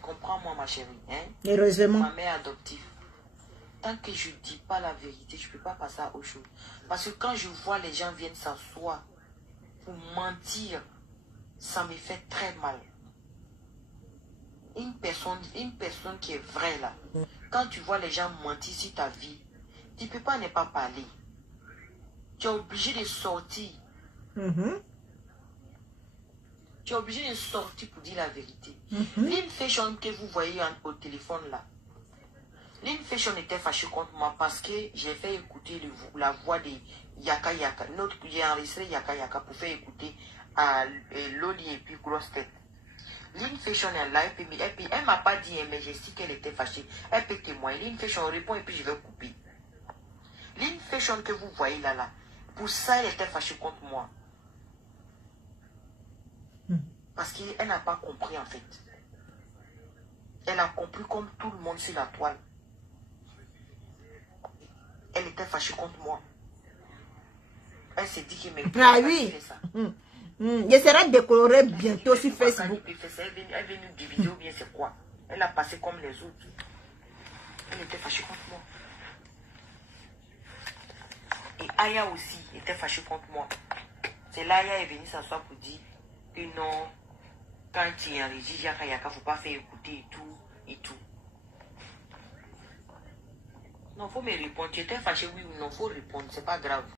Comprends-moi, ma chérie. Hein? Heureusement. Ma mère adoptive. Tant que je ne dis pas la vérité, je ne peux pas passer à autre chose. Parce que quand je vois les gens viennent s'asseoir pour mentir, ça me fait très mal. Une personne qui est vraie là, quand tu vois les gens mentir sur ta vie, tu ne peux pas ne pas parler. Tu es obligé de sortir. Tu es obligé de sortir pour dire la vérité. L'infection que vous voyez au téléphone là, l'infection était fâchée contre moi parce que j'ai fait écouter la voix de Yaka Yaka. J'ai enregistré Yaka Yaka pour faire écouter à Loli et puis Grosse Tête. L'infection est là, et puis elle ne m'a pas dit, mais je sais qu'elle était fâchée. Elle peut témoigner. L'infection répond et puis je vais couper. L'infection que vous voyez là, pour ça, elle était fâchée contre moi. Parce qu'elle n'a pas compris en fait. Elle a compris comme tout le monde sur la toile. Elle était fâchée contre moi. Elle s'est dit que mes ah oui. Ça. Je serai décolorée bientôt sur Facebook. Elle vient nous diviser ou bien c'est quoi? Elle a passé comme les autres. Elle était fâchée contre moi. Et Aya aussi était fâchée contre moi. C'est là Aya est venue s'asseoir pour dire que non, quand tu es en régie, Yaka Yaka, il ne faut pas faire écouter et tout, et tout. Non, il faut me répondre. Tu étais fâché, oui ou non, il faut répondre, c'est pas grave.